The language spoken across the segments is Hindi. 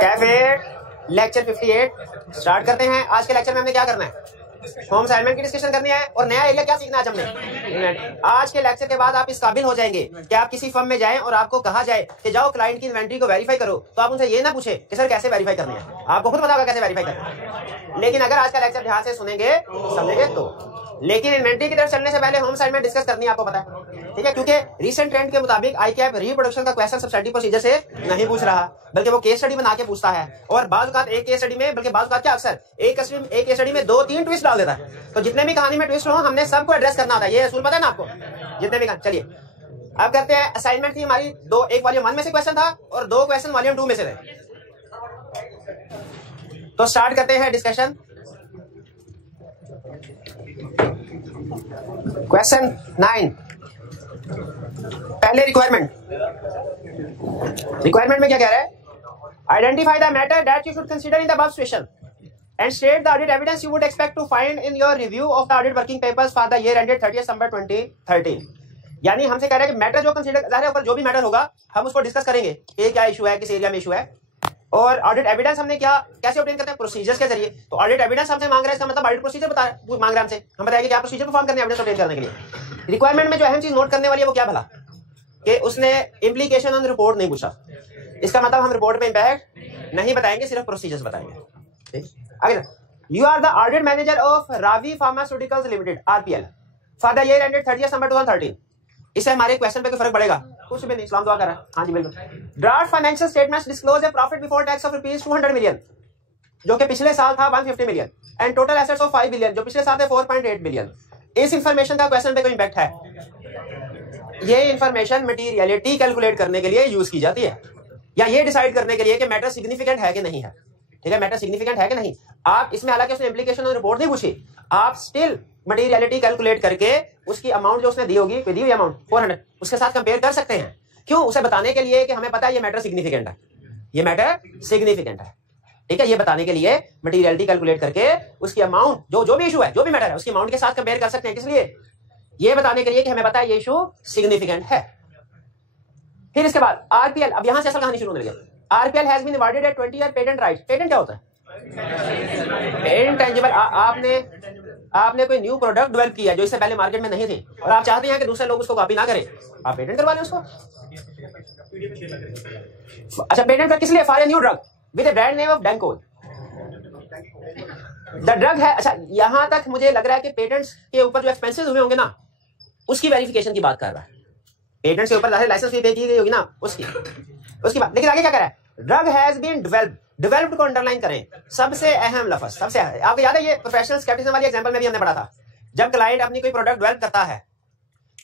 कैफे लेक्चर 58 स्टार्ट करते हैं। आज के लेक्चर में हमने क्या करना है, होम असाइनमेंट की डिस्कशन करनी है और नया एरिया क्या सीखना है आज हमने। आज के लेक्चर के बाद आप इस काबिल हो जाएंगे कि आप किसी फर्म में जाएं और आपको कहा जाए कि जाओ क्लाइंट की इन्वेंट्री को वेरीफाई करो, तो आप उनसे ये ना पूछे कि सर कैसे वेरीफाई करनी है, आपको खुद पता होगा कैसे वेरीफाई करना है। लेकिन अगर आज का लेक्चर ध्यान से सुनेंगे समझेंगे तो। लेकिन इन्वेंट्री की तरफ चलने से पहले होम असाइनमेंट डिस्कस करनी है, आपको पता है, ठीक है, क्योंकि रिसेंट ट्रेंड के मुताबिक आईकैप रिप्रोडक्शन का क्वेश्चन सब्सिडी प्रोसीजर से नहीं पूछ रहा, बल्कि वो केस स्टडी बना के पूछता है। और बाज़ औक़ात एक केस स्टडी में, बल्कि बाज़ औक़ात क्या अक्सर एक केस स्टडी में 2-3 ट्विस्ट डाल देता है। तो जितने भी कहानी में ट्विस्ट हो हमने सबको एड्रेस करना होता है, ये असूल पता है ना आपको, जितने भी कहानी। चलिए अब करते हैं। असाइनमेंट थी हमारी दो, एक वॉल्यूम 1 में से क्वेश्चन था और 2 क्वेश्चन वॉल्यूम 2 में से थे। तो स्टार्ट करते हैं डिस्कशन। क्वेश्चन 9, पहले रिक्वायरमेंट में क्या कह रहा है, identify the matter that you should consider in the above situation and state the audit evidence you would expect to find in your review of the audit working papers for the year ended 30 December 2013। यानी हमसे कह रहा है कि मैटर जो कंसीडर कर ऊपर जो भी मैटर होगा हम उसको डिस्कस करेंगे, ये क्या इशू है, किस एरिया में इशू है। और ऑडिट एविडेंस हमने क्या कैसे ऑब्टेन करते हैं, प्रोसीजर्स के जरिए। तो ऑडिट एविडेंस हमसे मांग रहा है, इसका मतलब ऑडिट प्रोसीजर मांग रहा है हमसे, हम बताएंगे क्या प्रोसीजर परफॉर्म करने हैं एविडेंस ऑब्टेन करने के लिए। रिक्वायरमेंट में जो अहम चीज नोट करने वाली है वो क्या भला, कि उसने इम्प्लीकेशन ऑन रिपोर्ट नहीं पूछा। इसका मतलब हम रिपोर्ट पे इंपैक्ट नहीं बताएंगे, सिर्फ प्रोसीजर्स बताएंगे। आगे, you are the audit manager of Ravi pharmaceuticals limited RPL for the year ended 30 December 2013। इससे हमारे क्वेश्चन पे कोई फर्क पड़ेगा? कुछ भी नहीं, इस्लाम दुआ कर रहा है। हाँ जी बिल्कुल। Draft financial statements disclose A profit before tax of rupees 200 million, जो कि पिछले साल था 150 million, and total assets of 5 billion, जो पिछले साल थे 4.8 बिलियन। इस इंफॉर्मेशन का क्वेश्चन पे कोई इंपैक्ट है? ये इंफॉर्मेशन मटेरियलिटी कैलकुलेट करने के लिए यूज की जाती है, या ये डिसाइड करने के लिए कि मैटर सिग्निफिकेंट है कि नहीं है। ठीक है, मैटर सिग्निफिकेंट है कि नहीं। आप इसमें हालांकि उसने इम्प्लीकेशन और रिपोर्ट नहीं पूछी, आप स्टिल मटेरियलिटी कैलकुलेट करके उसकी अमाउंट जो उसने दी होगी, दी हुई अमाउंट 400, उसके साथ कंपेयर कर सकते हैं। क्यों? उसे बताने के लिए कि हमें पता है ये मैटर सिग्निफिकेंट है, ये मैटर सिग्निफिकेंट है। ठीक है, ये बताने के लिए मटेरियलिटी कैलकुलेट करके उसकी अमाउंट जो भी इशू है, जो भी मैटर है, उसकी अमाउंट के साथ कंपेयर कर सकते हैं। किस लिए? ये बताने के लिए कि हमें पता है ये इशू सिग्निफिकेंट है। फिर इसके बाद आरपीएल, अब यहां से असल कहानी शुरू होने लगी। RPL has been awarded a 20-year patent right. Patent क्या होता है? इंटेंजिबल। आपने कोई न्यू प्रोडक्ट डेवलप किया जो इससे पहले मार्केट में नहीं थी और आप चाहते हैं कि दूसरे लोग उसको कॉपी ना करें, आप पेटेंट करवा लें उसको। अच्छा, पेटेंट कर किस लिए? For a new drug with a brand name of डेंकोल। द ड्रग है। अच्छा, यहां तक मुझे लग रहा है कि पेटेंट्स के ऊपर जो एक्सपेंसेस हुए होंगे ना, उसकी वेरिफिकेशन की बात कर रहा है। पेटेंट्स के ऊपर लाइसेंस फी पे की गई होगी ना, उसकी बात। लेकिन आगे क्या कर रहा है? ड्रग हैज बीन डेवलप्ड को अंडरलाइन करें, सबसे अहम लफ्ज, सबसे आपको याद है ये प्रोफेशनल स्केप्टिसिज्म वाली एग्जांपल में भी हमने पढ़ा था। जब क्लाइंट अपनी कोई प्रोडक्ट डेवलप करता है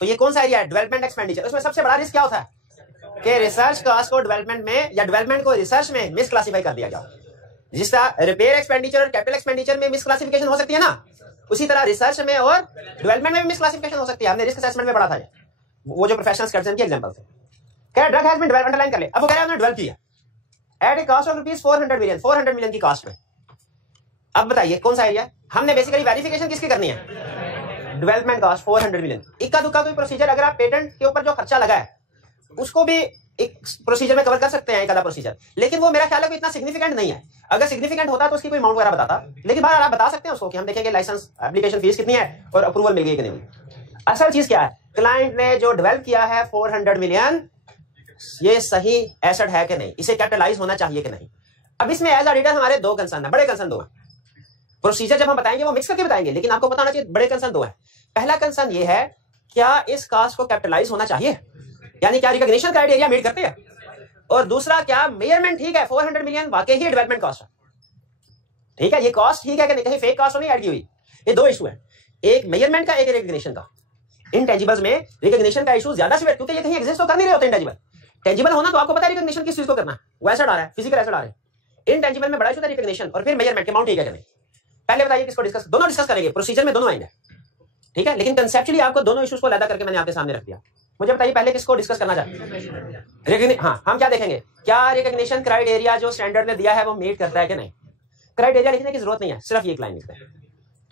तो ये कौन सा एरिया है? Development expenditure. उसमें सबसे बड़ा रिस्क क्या होता है कि रिसर्च कॉस्ट को डेवलपमेंट में या डेवलपमेंट को रिसर्च में मिसक्लासिफाई कर दिया जाए। जिस तरह रिपेयर एक्सपेंडिचर और कैपिटल एक्सपेंडिचर में मिसक्लासिफिकेशन हो सकती है ना, उसी तरह रिसर्च में और डेवलपमेंट में भी मिसक्लासिफिकेशन हो सकती है। हमने रिस्क असेसमेंट में पढ़ा था वो जो प्रोफेशनल स्केप्टिसिज्म की एग्जांपल थे। क्या drug has been developed, underline कर ले। अब वो कह रहा है हमने डेवलप किया at a cost of rupees 400 million, 400 million की कॉस्ट में। अब बताइए कौन सा एरिया? हमने बेसिकली वेरिफिकेशन किसकी करनी है? Development cost 400 million. इक्का दुक्का कोई प्रोसीजर, अगर आप पेटेंट के ऊपर जो खर्चा लगा है उसको भी एक प्रोसीजर में कवर कर सकते हैं, एक आधा प्रोसीजर। लेकिन वो मेरा ख्याल है कि इतना सिग्निफिकेंट नहीं है। अगर सिग्निफिकेंट होता तो उसकी कोई अमाउंट वगैरह बताता, लेकिन बाहर आप बता सकते हैं उसको कि हम देखेंगे लाइसेंस एप्लीकेशन फीस कितनी है और अप्रूवल मिल गई कि नहीं। असल चीज क्या है, क्लाइंट ने जो डेवलप किया है 400 मिलियन, ये सही एसेट है कि नहीं, इसे कैपिटलाइज होना चाहिए कि नहीं। अब इसमें एज ऑडिटर हमारे 2 कंसर्न है, बड़े कंसर्न 2 है। प्रोसीजर जब हम बताएंगे वो मिक्स करके बताएंगे, लेकिन आपको पता होना चाहिए बड़े कंसर्न 2 है। पहला कंसर्न ये है, क्या इस कास्ट को कैपिटलाइज होना चाहिए, यानी क्या रिकॉग्निशन क्राइटेरिया मीट करते हैं। और दूसरा, क्या मेजरमेंट ठीक है, 400 मिलियन वाकई ही डेवलपमेंट कॉस्ट है, ठीक है, ये कॉस्ट ठीक है कि नहीं, कहीं फेक कॉस्ट नहीं ऐड की हुई। ये 2 इशू है, एक मेजरमेंट का, एक रिकॉग्निशन का। इंटेंजिबल्स में रिकॉग्निशन का इशू ज्यादा सीवियर, क्योंकि ये कहीं एग्जिस्ट तो कर नहीं रहे होते। इंटेंजिबल टेंजिबल होना तो आपको पता है रिकॉग्निशन किस चीज को करना है, वो एसेट आ रहा है, फिजिकल एसेट आ रहा है। इनटेंजिबल में बड़ा इशू था रिकॉग्निशन, और फिर मेजरमेंट के अमाउंट ठीक है कि नहीं। पहले बताइए किसको डिस्कस, दोनों डिस्कस करेंगे, प्रोसीजर में दोनों आएंगे, ठीक है, लेकिन कंसेप्चुअली आपको दोनों इश्यूज को अलग करके मैंने आपके सामने रख दिया। मुझे बताइए पहले किसको डिस्कस करना चाहते? हाँ, हम क्या देखेंगे, क्या रिकॉग्निशन क्राइटेरिया जो स्टैंडर्ड ने दिया है वो मीट करता है कि नहीं। क्राइटेरिया लिखने की जरूरत नहीं है, सिर्फ ये लाइन लिखते हैं,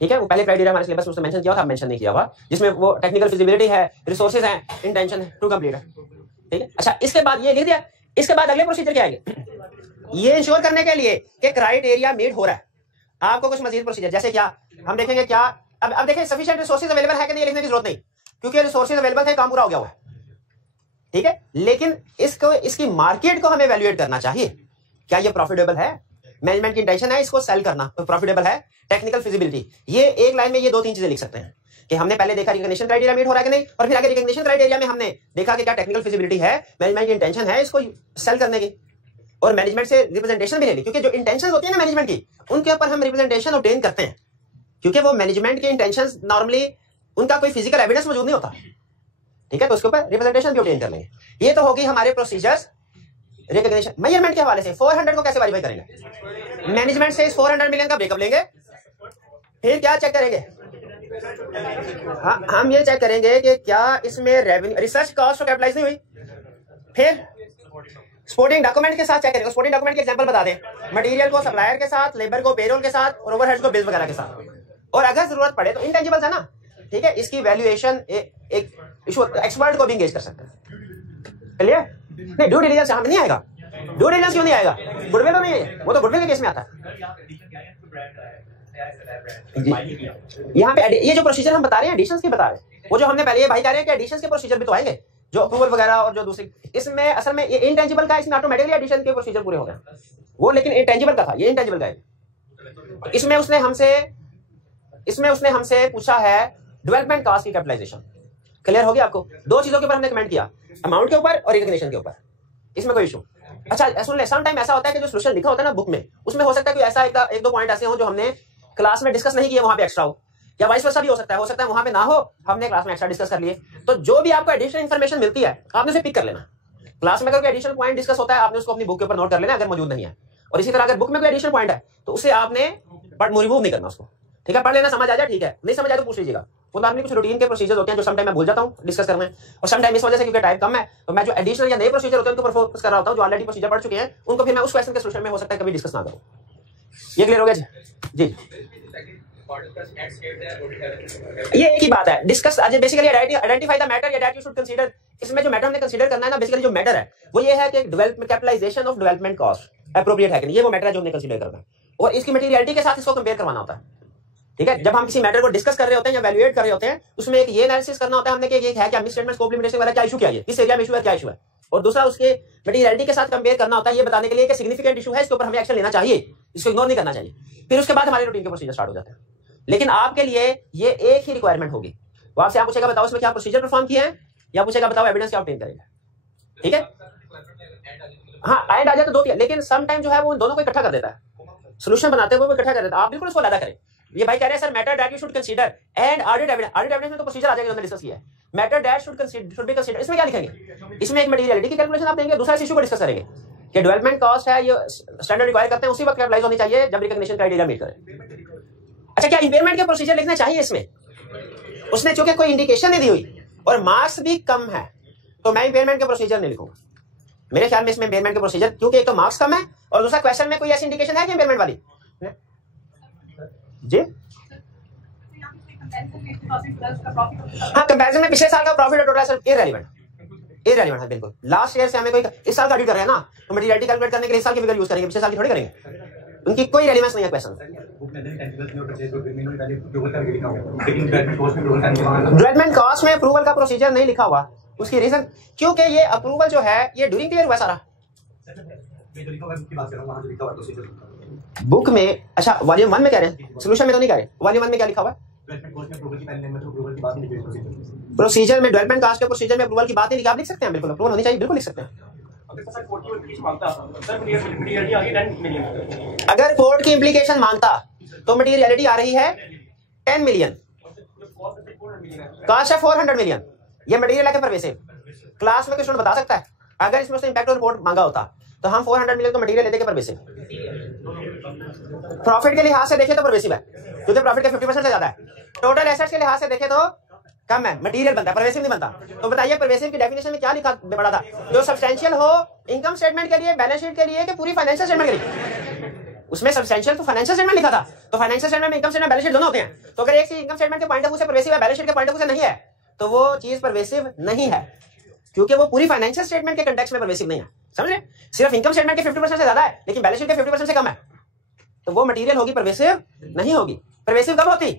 ठीक है। वो पहले क्राइटेरिया हमारे सिलेबस में उसने मेंशन किया था, मेंशन नहीं किया हुआ, जिसमें वो टेक्निकल फिजिबिलिटी है, रिसोर्सेज हैं, इंटेंशन है, टू कंप्लीट है, ठीक है। अच्छा, इसके बाद ये लिख दिया इसके बाद अगले प्रोसीजर क्या आएंगे, ये इंश्योर करने के लिए कि क्राइटेरिया मीट हो रहा है, आपको कुछ मजीद प्रोसीजर, जैसे क्या हम देखेंगे, क्या अब देखें सफिशिएंट रिसोर्सेज अवेलेबल है कि नहीं लिखने की जरूरत नहीं, क्योंकि रिसोर्सेज अवेलेबल थे, काम पूरा हो गया हुआ है, ठीक है। लेकिन इसको, इसकी मार्केट को हमें वैल्यूएट करना चाहिए, क्या ये प्रॉफिटेबल है, मैनेजमेंट की इंटेंशन है इसको सेल करना, तो प्रॉफिटेबल है, टेक्निकल फिजिबिलिटी, ये एक लाइन में ये 2-3 चीजें लिख सकते हैं कि हमने पहले देखा रिकॉग्निशन क्राइटेरिया मीट हो रहा है कि नहीं, और फिर आगे रिकॉग्निशन क्राइटेरिया में हमने देखा कि क्या टेक्निकल फिजिबिलिटी है, मैनेजमेंट की इंटेंशन है इसको सेल करने की, और मैनेजमेंट से रिप्रेजेंटेशन भी ले ली, क्योंकि जो इंटेंशन होती है ना मैनेजमेंट की, उनके ऊपर हम रिप्रेजेंटेशन ऑब्टेन करते हैं, क्योंकि वो मैनेजमेंट के इंटेंशन नॉर्मली उनका कोई फिजिकल एविडेंस मौजूद नहीं होता, ठीक है, तो उसके ऊपर रिप्रेजेंटेशन भी ऑब्टेन कर लेंगे। ये तो होगी हमारे प्रोसीजर्स रिकॉग्निशन। मेजरमेंट के हवाले से 400 को कैसे वेरीफाई करेंगे, मैनेजमेंट से इस 400 मिलियन का ब्रेकअप लेंगे, फिर क्या चेक करेंगे, हम ये चेक करेंगे कि क्या इसमें रेवेन्यू, रिसर्च कॉस्ट तो कैपिटलाइज नहीं हुई, फिर सपोर्टिंग डॉक्यूमेंट के साथ चेक करेंगे, सपोर्टिंग डॉक्यूमेंट के एग्जांपल बता दें, मटेरियल को सप्लायर के साथ, लेबर को पेरोल के साथ, और ओवरहेड्स को बिल्स वगैरह के साथ, और अगर जरूरत पड़े तो इंटेंजिबल्स है ना, ठीक है, इसकी वैल्यूएशन एक एक्सपर्ट को भी एंगेज कर सकते हैं, चलिए। नहीं ड्यू डिलिजेंस यहां नहीं आएगा, ड्यू डिलिजेंस क्यों नहीं आएगा, गुडविल तो नहीं है, वो तो गुडविल के केस में आता है। यहाँ पे ये जो प्रोसीजर हम बता रहे हैं एडिशंस के बता रहे हैं, वो जो हमने पहले ये भाई कह रहे हैं कि एडिशंस के प्रोसीजर भी तो आएंगे, जो अप्रूवल वगैरह और जो दूसरी, इसमें असल में ये इंटेंजिबल का, इसमें ऑटोमेटिकली एडिशन के प्रोसीजर पूरे हो गए वो, लेकिन इंटेंजिबल का था, ये इंटेंजिबल का है। इसमें उसने हमसे पूछा है डेवलपमेंट कॉस्ट की कैपिटलाइजेशन, क्लियर हो गया आपको, 2 चीजों के ऊपर हमने कमेंट किया, अमाउंट के ऊपर और रिकॉग्निशन के ऊपर, इसमें कोई इशू। अच्छा सुन ले, सम टाइम ऐसा होता है कि जो सोल्यूशन लिखा होता है ना बुक में, उसमें हो सकता है कोई ऐसा 1-2 पॉइंट ऐसे हो जो हमने क्लास में डिस्कस नहीं किए, वहां पे एक्स्ट्रा हो, या वाइस वर्सा भी हो सकता है वहां पे ना हो, हमने क्लास में एक्स्ट्रा डिस्कस कर लिए। तो जो भी आपको एडिशनल इन्फॉर्मेशन मिलती है आपने उसे पिक कर लेना, क्लास में अगर कोई एडिशनल पॉइंट डिस्कस होता है आपने उसको अपनी बुक के ऊपर नोट कर लेना अगर मौजूद नहीं है, और इसी तरह अगर बुक में कोई एडिशनल पॉइंट है तो उसे आपने रिमूव नहीं करना उसको, ठीक है, पढ़ लेना, समझ आ जाए ठीक है, नहीं समझ आए तो पूछ लीजिएगा। वो नॉर्मली कुछ रूटीन के प्रोसीजर होते हैं जो समटाइम मैं भूल जाता हूँ डिस्कस करने, और समटाइम इस वजह से क्योंकि टाइम कम है तो मैं जो एडिशनल या नए प्रोसीजर होते हैं उनको फोकस कर रहा होता हूँ, जो ऑलरेडी प्रोसीजर पढ़ चुके हैं उनको फिर मैं उस क्वेश्चन के सोल्यूशन में हो सकता है कभी डिस्कस ना करूँ। ये क्लियर हो गया जी? ये एक ही बात है, discuss basically identify the matter that you should consider. इसमें जो मैटर हमने कंसीडर करना है ना, बेसिकली जो मैटर है वो ये है कि development capitalization of development cost appropriate है कि नहीं, ये वो मैटर है जो हमने कंसीडर करना है, और इसकी मटेरियलिटी के साथ इसको कंपेयर करवाना होता है, ठीक है। जब हम किसी मैटर को डिस्कस कर रहे होते हैं या वैल्यूएट कर रहे होते हैं, उसमें एक ये एनालिसिस करना होता है हमने कि ये है क्या मिसस्टेटमेंट, स्कोप लिमिटेशन वगैरह क्या इशू क्या है, किस एरिया में इशू है, क्या इशू है, और दूसरा उसके मटेरियलिटी के साथ कंपेयर करना होता है ये बताने के लिए कि सिग्निफिकेंट इशू है, इसके ऊपर हमें एक्शन लेना चाहिए, इसको इग्नोर नहीं करना चाहिए। फिर उसके बाद हमारे रूटीन के प्रोसीजर स्टार्ट हो जाते हैं। लेकिन आपके लिए ये एक ही रिक्वायरमेंट होगी, वो आपसे पूछेगा बताओ इसमें क्या प्रोसीजर परफॉर्म किए हैं, या पूछेगा बताओ एविडेंस क्या ऑब्टेन करेगा, ठीक है। हाँ एंड आ जाए तो 2, लेकिन सम टाइम जो है वो दोनों को इकट्ठा कर देता है, सोल्यूशन बनाते हुए वो इकट्ठा कर देता है, आप बिल्कुल उसको अलग करें। ये भाई कह रहे हैं sir matter that you should consider and audit evidence, audit evidence में तो प्रोसीजर आ जाएगा, हमने डिस्कस किया है। Matter that should be consider, इसमें क्या लिखेंगे, इसमें एक मटेरियलिटी की कैलकुलेशन आप देंगे, दूसरा इशू को डिस्कस करेंगे कि डेवलपमेंट कॉस्ट है ये स्टैंडर्ड रिक्वायर करते हैं, उसी वक्त कैपिटलाइज होनी चाहिए जब रिकॉग्निशन क्राइटेरिया मीट करें। अच्छा क्या इंपेयरमेंट के प्रोसीजर लिखना चाहिए इसमें, उसने चूंकि कोई इंडिकेशन नहीं दी हुई और मार्क्स भी कम है तो मैं इंपेयरमेंट के प्रोसीजर नहीं लिखूंगा। मेरे ख्याल में इसमें इंपेयरमेंट के प्रोसीजर, क्योंकि एक तो मार्क्स कम है और दूसरा क्वेश्चन में कोई ऐसी इंडिकेशन है कि इंपेयरमेंट वाली जी। हाँ कंपैरिजन में पिछले साल का प्रॉफिट और टोटल इररिलेवेंट है बिल्कुल। लास्ट ईयर से हमें कोई इस साल का ऑडिट कर रहे हैं ना, तो मटेरियलिटी कैलकुलेट करने के लिए इस साल की फिगर यूज करेंगे, पिछले साल की थोड़ी करेंगे, उनकी कोई रेलेवेंस नहीं है क्वेश्चन। डेवलपमेंट कॉस्ट में अप्रूवल का प्रोसीजर नहीं लिखा हुआ, उसकी रीजन क्योंकि ये अप्रूवल जो है ये ड्यूरिंग क्लियर हुआ सारा बुक में। अच्छा वॉल्यूम 1 में कह रहे हैं, सोल्यूशन में तो नहीं कह रहे, वॉल्यूम 1 में क्या लिखा हुआ है प्रोसीजर में, डेवलपमेंट कॉस्ट के प्रोसीजर में अप्रूवल की बात नहीं लिखी, आप लिख सकते हैं, बिल्कुल अप्रूवल होनी चाहिए, बिल्कुल लिख सकते हैं। अगर कोर्ट की इम्प्लीकेशन मांगता तो मटेरियलिटी आ रही है 10 मिलियन, कॉस्ट है 400 मिलियन, ये मटेरियल है परवेसिव। क्लास में क्वेश्चन बता सकता है अगर इसमें उसने इम्पैक्ट रिपोर्ट मांगा होता तो हम 400 मिलियन को मटेरियल लेते के परवेसिव। प्रॉफिट के लिहाज से देखें तो परवेसिव है क्योंकि प्रॉफिट का 50% से ज्यादा है, टोटल एसेट्स के लिहाज से देखें तो कम है, मटेरियल बनता है, परवेसिव नहीं बनता। तो बताइए परवेसिव की डेफिनेशन में क्या लिखा पड़ा था, जो सब्सटेंशियल हो इनकम स्टेटमेंट के लिए, बैलेंस शीट के लिए, कि पूरी फाइनेंशियल स्टेटमेंट के लिए। उसमें सब्सटेंशियल तो फाइनेंशियल स्टेटमेंट लिखा था, तो फाइनेंशियल स्टेटमेंट में इनकम स्टेटमेंट बैलेंस शीट दोनों होते हैं, तो अगर एक चीज इनकम स्टेटमेंट के पॉइंट ऑफ व्यू से परवेसिव है, बैलेंस शीट के पॉइंट ऑफ व्यू से नहीं है, तो वो चीज परवेसिव नहीं है, क्योंकि वो पूरी फाइनेंशियल स्टेटमेंट के कंटेक्स्ट में परवेसिव नहीं है। समझे? सिर्फ इनकम स्टेटमेंट के 50% से ज्यादा है लेकिन बैलेंस शीट के 50% से कम है, तो वो मटेरियल होगी परवेसिव नहीं होगी। परवेसिव कब होती?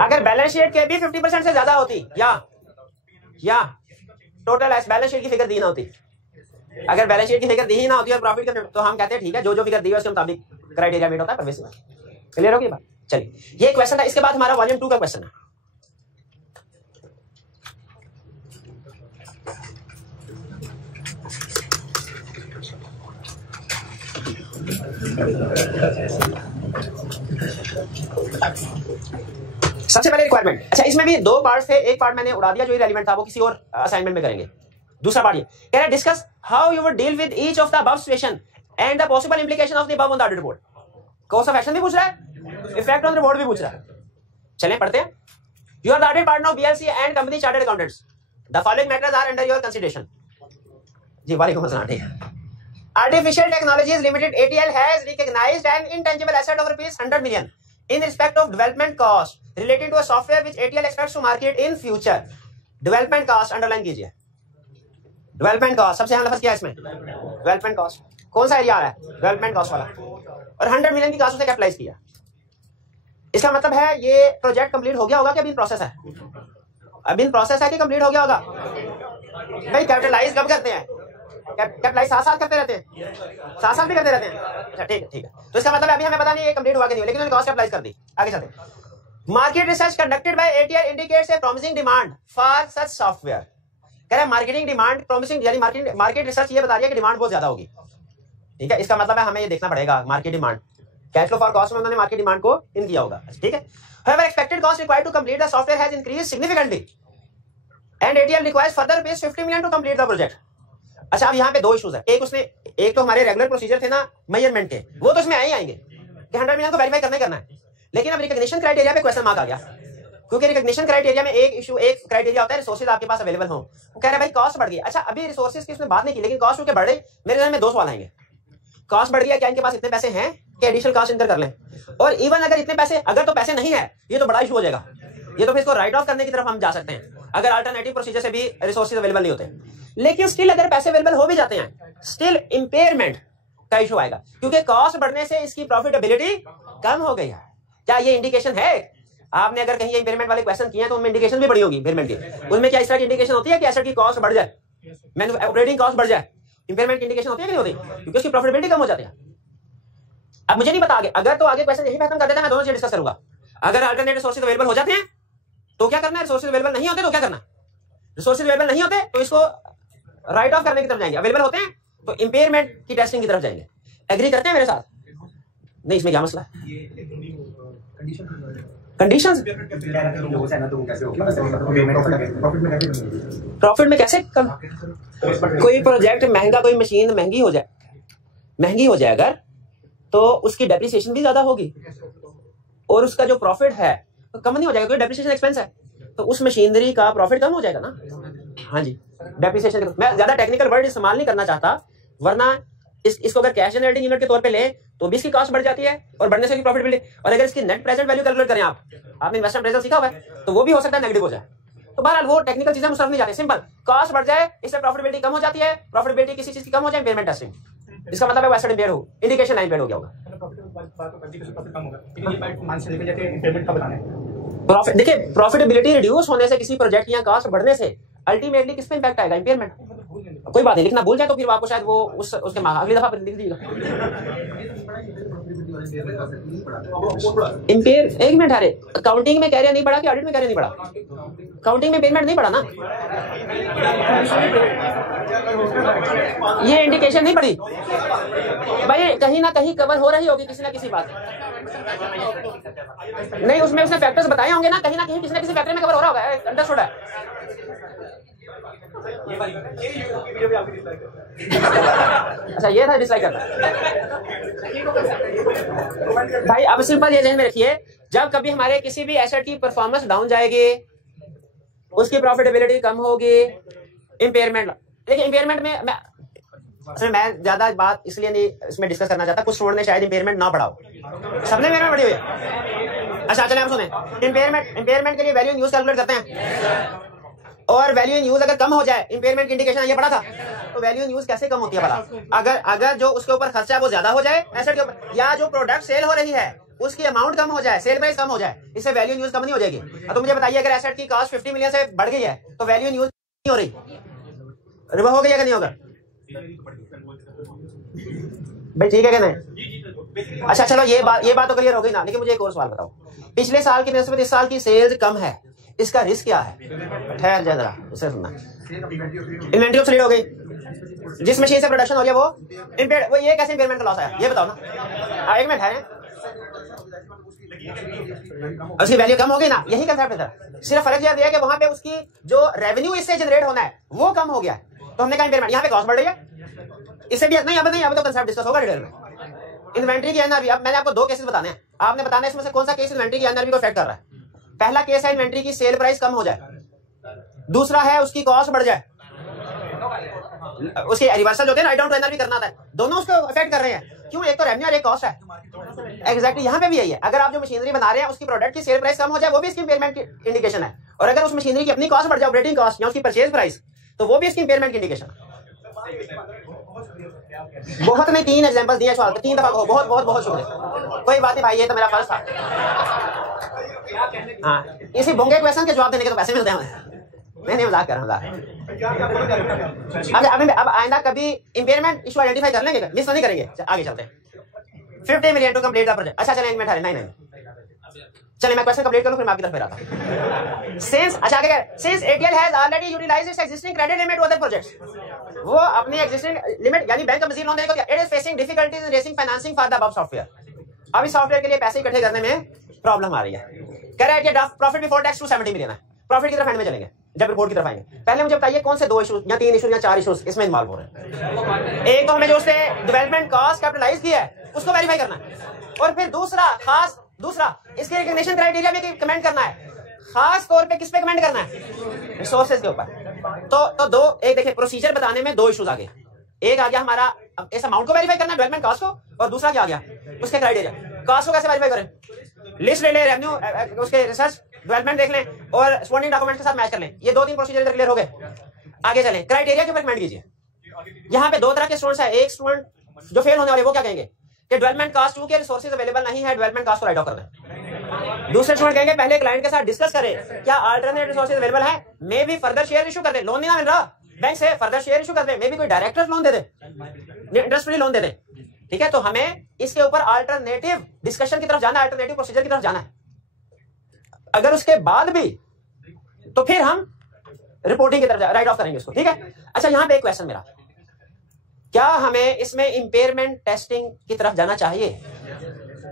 अगर बैलेंस शीट के भी 50% से ज्यादा होती या टोटल बैलेंस शीट की फिगर दी ना होती। अगर बैलेंस शीट की फिगर दी ही ना होती और प्रॉफिट का, तो हम कहते हैं ठीक है, जो फिगर दी है उसके मुताबिक क्राइटेरिया मीट होता है, परवेसिव। क्लियर होगी बात? चलिए, ये क्वेश्चन था। इसके बाद हमारा वॉल्यूम 2 का क्वेश्चन है। सबसे पहले रिक्वायरमेंट, अच्छा इसमें भी 2 पार्ट थे, एक पार्ट मैंने उड़ा दिया जो इरेलेवेंट था, वो किसी और असाइनमेंट में करेंगे। दूसरा पार्ट ये कह रहा है discuss how you would deal with each of the above situation and the possible implication of the above on the audit report. Course of action भी पूछ रहा है, इफेक्ट ऑन रिपोर्ट भी पूछ रहा है। चलें पढ़ते हैं। You are the audit partner of BLC and company chartered accountants, the following matters are under your consideration. जी वालेकुम अस्सलाम। ठीक है। Artificial Technologies Limited ATL has recognized an intangible asset of rupees 100 million in respect of development cost relating to a software which ATL expects to market in future. Development cost underline कीजिए। Development cost सबसे अहम लफ्ज क्या है इसमें? Development cost। कौन सा एरिया आ रहा है? Development cost वाला। और 100 मिलियन की कास्ट से कैपिटलाइज किया। इसका मतलब है ये प्रोजेक्ट कंप्लीट हो गया होगा कि अभी इन प्रोसेस है? अभी इन प्रोसेस है कि कंप्लीट हो गया होगा? भाई कैपिटलाइज कब करते हैं? कैपिटलाइज 7 साल करते रहते हैं, 7 साल भी करते रहते हैं। अच्छा ठीक है ठीक है, तो इसका मतलब अभी हमें पता नहीं है कंप्लीट हुआ कि नहीं, लेकिन उन्होंने कॉस्ट कैपिटलाइज कर दी। आगे चलते। Market research conducted by ATL indicates a promising demand for such software. कह रहे हैं मार्केटिंग डिमांड प्रॉमिसिंग, यानी मार्केट रिसर्च ये बता रही है कि डिमांड बहुत ज्यादा होगी। ठीक है, इसका मतलब है हमें ये देखना पड़ेगा market demand. Cash flow for cost में उन्होंने मार्केट डिमांड को इन किया होगा। ठीक है। However, expected cost required to complete the software has increased significantly, and ATL requires further rupees 50 million to complete the project. अच्छा, अब यहाँ पे 2 इश्यूज है। एक तो हमारे रेगुलर प्रोसीजर थे ना मेजरमेंट के, वो तो इसमें आएंगे कि 100 मिलियन को वेरीफाई करना है। लेकिन अब रिकॉग्निशन क्राइटेरिया पे क्वेश्चन मार्क आ गया, क्योंकि रिकॉग्निशन क्राइटेरिया में एक क्राइटेरिया होता है रिसोर्सेज आपके पास अवेलेबल हो। वो कह रहे हैं भाई कॉस्ट बढ़ गई। अच्छा, अभी रिसोर्सेज की उसमें बात नहीं की, लेकिन कॉस्ट क्योंकि बढ़ रही, मेरे ध्यान में 2 सवाल आएंगे। कॉस्ट बढ़ गया, क्या इनके पास इतने पैसे हैं कि एडिशनल कॉस्ट इनकर कर लें? और इवन अगर इतने पैसे, अगर तो पैसे नहीं है, ये तो बड़ा इशू हो जाएगा। ये तो फिर इसको राइट ऑफ करने की तरफ हम जा सकते हैं अगर अल्टरनेटिव प्रोसीजर से भी रिसोर्सेज अवेलेबल नहीं होते। लेकिन स्टिल अगर पैसे अवेलेबल हो भी जाते हैं, स्टिल इंपेयरमेंट का इशू आएगा, क्योंकि कॉस्ट बढ़ने से इसकी प्रॉफिटेबिलिटी कम हो गई है। क्या ये इंडिकेशन है? आपने अगर कहीं इंपेयरमेंट वाले क्वेश्चन किए हैं तो उनमें इंडिकेशन भी बड़ी होगी इंपेयरमेंट की। उनमें क्या इस तरह की इंडिकेशन होती है कि एसेट की कॉस्ट बढ़ जाए, ऑपरेटिंग कॉस्ट बढ़ जाए? इंपेयरमेंट की इंडिकेशन होती है कि नहीं होती? क्योंकि उसकी प्रॉफिटेबिलिटी कम हो जाती है। अब मुझे नहीं पता आगे, अगर तो आगे क्वेश्चन यही खत्म कर देता है, मैं दोनों चीज डिस्कस करूंगा। अगर अल्टरनेटिव सोर्सेज अवेलेबल हो जाते हैं तो क्या करना है, रिसोर्सेज अवेलेबल नहीं होते तो क्या करना है? रिसोर्सेज अवेलेबल नहीं होते तो इसको राइट ऑफ करने की तरफ जाएंगे, अवेलेबल होते हैं तो इंपेयरमेंट की टेस्टिंग की तरफ जाएंगे। एग्री करते हैं मेरे साथ? नहीं, इसमें क्या मसला है? कंडीशंस प्रॉफिट में कैसे कम? कोई प्रोजेक्ट महंगा, कोई मशीन महंगी हो जाए अगर, तो उसकी डेप्रिसिएशन भी ज्यादा होगी और उसका जो प्रॉफिट है तो कम नहीं हो जाएगा, क्योंकि डेप्रिसिएशन एक्सपेंस है, तो उस मशीनरी का प्रॉफिट कम हो जाएगा ना। हाँ जी, डेप्रिसिएशन। मैं ज्यादा टेक्निकल वर्ड इस्तेमाल नहीं करना चाहता, वरना इसको अगर कैश जनरेटिंग यूनिट के तौर पे ले तो भी इसकी कॉस्ट बढ़ जाती है और बढ़ने से प्रॉफिट मिले। और अगर इसकी नेट प्रेजेंट वैल्यू कैलकुलेट करें, आपने इन्वेस्टमेंट प्रेजेंट सीखा हुआ है, तो वो भी हो सकता है नेगेटिव हो जाए। तो बहरहाल वो टेक्निकल चीजें मुझसे नहीं जाती, सिंपल कॉस्ट बढ़ जाए, इससे प्रॉफिटेबिलिटी कम हो जाती है। प्रॉफिटेबिलिटी किसी चीज की कम हो जाए, इंपेयरमेंट टेस्टिंग, इसका मतलब है वो एसेट इंपेयर हो, इंडिकेशन लाइन पेड हो गया होगा। प्रॉफिट देखिए, प्रॉफिटेबिलिटी रिड्यूस होने से, किसी प्रोजेक्ट या कॉस्ट बढ़ने से अल्टीमेटली किस पे इंपैक्ट आएगा? इंपेयरमेंट। कोई बात नहीं, लिखना भूल जाए तो फिर आपको शायद वो उसके अगली दफा लिख दीजिएगा। इंपेयर, एक मिनट, अरे अकाउंटिंग में कह रहे नहीं पड़ा कि ऑडिट में कह रहे नहीं पड़ा? अकाउंटिंग में पेमेंट नहीं पड़ा ना, ये इंडिकेशन नहीं पड़ी भाई, कहीं ना कहीं कवर हो रही होगी किसी ना किसी बात नहीं, उसमें फैक्टर्स बताए होंगे ना, कहीं ना कहीं किसी ना किसी फैक्टर में कवर हो रहा होगा। अंडरस्टूड है? अच्छा, ये था डिसलाइक करना भाई। अब सिंपल ये ध्यान में रखिए, जब कभी हमारे किसी भी एसेट की परफॉर्मेंस डाउन जाएगी, उसकी प्रॉफिटेबिलिटी कम होगी, इंपेयरमेंट। देखिए इंपेयरमेंट में मैं ज्यादा बात इसलिए नहीं इसमें डिस्कस करना चाहता, कुछ स्टूडेंट ने शायद इंपेयरमेंट ना पढ़ा हो, सबने मेरे में पढ़ी हुई है। अच्छा चलिए आप सुने, इंपेयरमेंट के लिए वैल्यू यूज कैलकुलेट करते हैं, और वैल्यू इन यूज अगर कम हो जाए, इंपेयरमेंट की इंडिकेशन ये पड़ा था, तो वैल्यू इन यूज कैसे कम होती है भला? अगर जो उसके ऊपर खर्चा वो ज्यादा हो जाए एसेट के ऊपर, या जो प्रोडक्ट सेल हो रही है उसकी अमाउंट कम हो जाए, सेल प्राइस कम हो जाए, इससे वैल्यू इन यूज कम नहीं हो जाएगी। तो मुझे बताइए अगर एसेट की कॉस्ट 50 मिलियन से बढ़ गई है तो वैल्यू इन यूज नहीं हो रही, रिवा हो गई है कि नहीं होगा भाई? ठीक है कि नहीं? अच्छा चलो ये बात तो क्लियर हो गई ना। लेकिन मुझे एक और सवाल बताओ, पिछले साल की निस्बत इस साल की सेल्स कम है, इसका रिस्क क्या है? ठहर जा जरा, उसे सुनना। इन्वेंटरी ऑब्सोलीट हो गई, जिस मशीन से प्रोडक्शन हो रही है वो इम्पेयर, वो ये कैसे इम्पेयरमेंट का लॉस है ये बताओ ना। एक मिनट है, उसकी वैल्यू कम हो गई ना, यही कंसेप्ट है सर। सिर्फ फर्क यह है कि वहां पे उसकी जो रेवेन्यू इससे जनरेट होना है वो कम हो गया, तो हमने कहा इम्पेयरमेंट। यहाँ पे कॉस्ट बढ़ रही है, इससे भी नहीं अब तो कंसेप्ट डिस्कस होगा डिटेल में। इन्वेंटरी की एनआरवी, अब मैंने आपको दो केसेस बताने हैं, आपने बताना है इसमें से कौन सा केस इन्वेंटरी की एनआरवी को अफेक्ट कर रहा है। पहला केस है इन्वेंटरी की सेल प्राइस कम हो जाए, दूसरा है उसकी कॉस्ट बढ़ जाए, उसके रिवर्सल होते हैं राइट डाउन टू एनआरवी करना था, दोनों उसको अफेक्ट कर रहे हैं। क्यों? एक तो रेवेन्यू और एक कॉस्ट है। एग्जैक्टली यहाँ पे भी यही है, अगर आप जो मशीनरी बना रहे हैं उसकी प्रोडक्ट की सेल प्राइस कम हो जाए वो भी इसकी इम्पेयरमेंट की इंडिकेशन है, और अगर उस मशीनरी की अपनी कॉस्ट बढ़ जाए, ऑपरेटिंग कॉस्ट या उसकी परचेज प्राइस, तो वो भी इसकी इम्पेयरमेंट की इंडिकेशन है। बहुत नहीं, 3 एग्जांपल दिए, 3 दफा कहो, बहुत बहुत बहुत शुक्रिया। कोई बात नहीं भाई, ये तो मेरा फर्ज था। हाँ, इसी बोंगे क्वेश्चन के जवाब देने के तो पैसे मिलते हैं। नहीं मजाक कर रहा हूँ। अब आइंदा कभी इंपेयरमेंट इशू आइडेंटिफाई कर लेंगे, मिस नहीं करेंगे। आगे चलते हैं। 50 million to complete the project. अच्छा चलें, एक मिनट, नहीं चलिए मैं क्वेश्चन कंप्लीट करूं फिर मैं आपकी तरफ फिर आता हूं। सिंस अच्छा क्या है, since ATL has already utilized its existing credit limit to other projects, वो अपनी एक्जिस्टिंग लिमिट यानी बैंक का मजीद लोन देने को, it is facing difficulties in raising financing for the above software. अब इस सॉफ्टवेयर के लिए पैसे इकट्ठे करने में प्रॉब्लम आ रही है। कह रहा है कि प्रॉफिट बिफोर टैक्स 270 मिलियन है। प्रॉफिट की तरफ एंड में चलेंगे जब रिपोर्ट की तरफ आएंगे। पहले मुझे बताइए कौन से 2 इशूज या 3 इशूज या 4 इशूज इसमें इन्वॉल्व हो रहे हैं। एक तो हमें जो उसने डेवलपमेंट कॉस्ट कैपिटलाइज किया है उसको वेरीफाई करना है, और फिर दूसरा इसके रिकग्निशन क्राइटेरिया में कमेंट करना है। खास तौर पे किस पे कमेंट करना है? रिसोर्सेज के ऊपर। तो दो, एक देखिए प्रोसीजर बताने में 2 इशूज आ गए। एक आ गया हमारा इस अमाउंट को वेरीफाई करना, डेवलपमेंट कॉस्ट को, और दूसरा क्या आ गया उसके क्राइटेरिया। कॉस्ट को कैसे वेरीफाई करें? लिस्ट ले लें, रेवेन्यू उसके रिसर्च डेवलपमेंट देख लें और सपोर्टिंग डॉक्यूमेंट के साथ मैच कर लें। ये 2-3 प्रोसीजर इधर क्लियर हो गए। आगे चलें, क्राइटेरिया के ऊपर कमेंट कीजिए। यहाँ पे 2 तरह के स्टूडेंट्स हैं। एक स्टूडेंट जो फेल होने वाले वो क्या कहेंगे कि डेवलपमेंट कॉस्ट चूंकि रिसोर्सेज अवेलेबल नहीं है, डेवलपमेंट कॉस्ट को राइट ऑफ कर दें। दूसरे स्टूडेंट कहेंगे पहले क्लाइंट के साथ डिस्कस करें क्या अल्टरनेट रिसोर्सेज अवेलेबल है, मे भी फर्दर शेयर इशू कर दे, लोन नहीं ना मिल रहा बैंक से, फर्दर शेयर इशू कर दे, मे भी कोई डायरेक्टर लोन दे दे, इंटरेस्ट फ्री लोन दे दे। ठीक है, तो हमें इसके ऊपर अल्टरनेटिव डिस्कशन की तरफ जाना है, अल्टरनेटिव प्रोसीजर की तरफ जाना है। अगर उसके बाद भी तो फिर हम रिपोर्टिंग की तरफ राइट ऑफ करेंगे इसको। ठीक है, अच्छा यहाँ पे एक क्वेश्चन मेरा, क्या हमें इसमें इंपेयरमेंट टेस्टिंग की तरफ जाना चाहिए?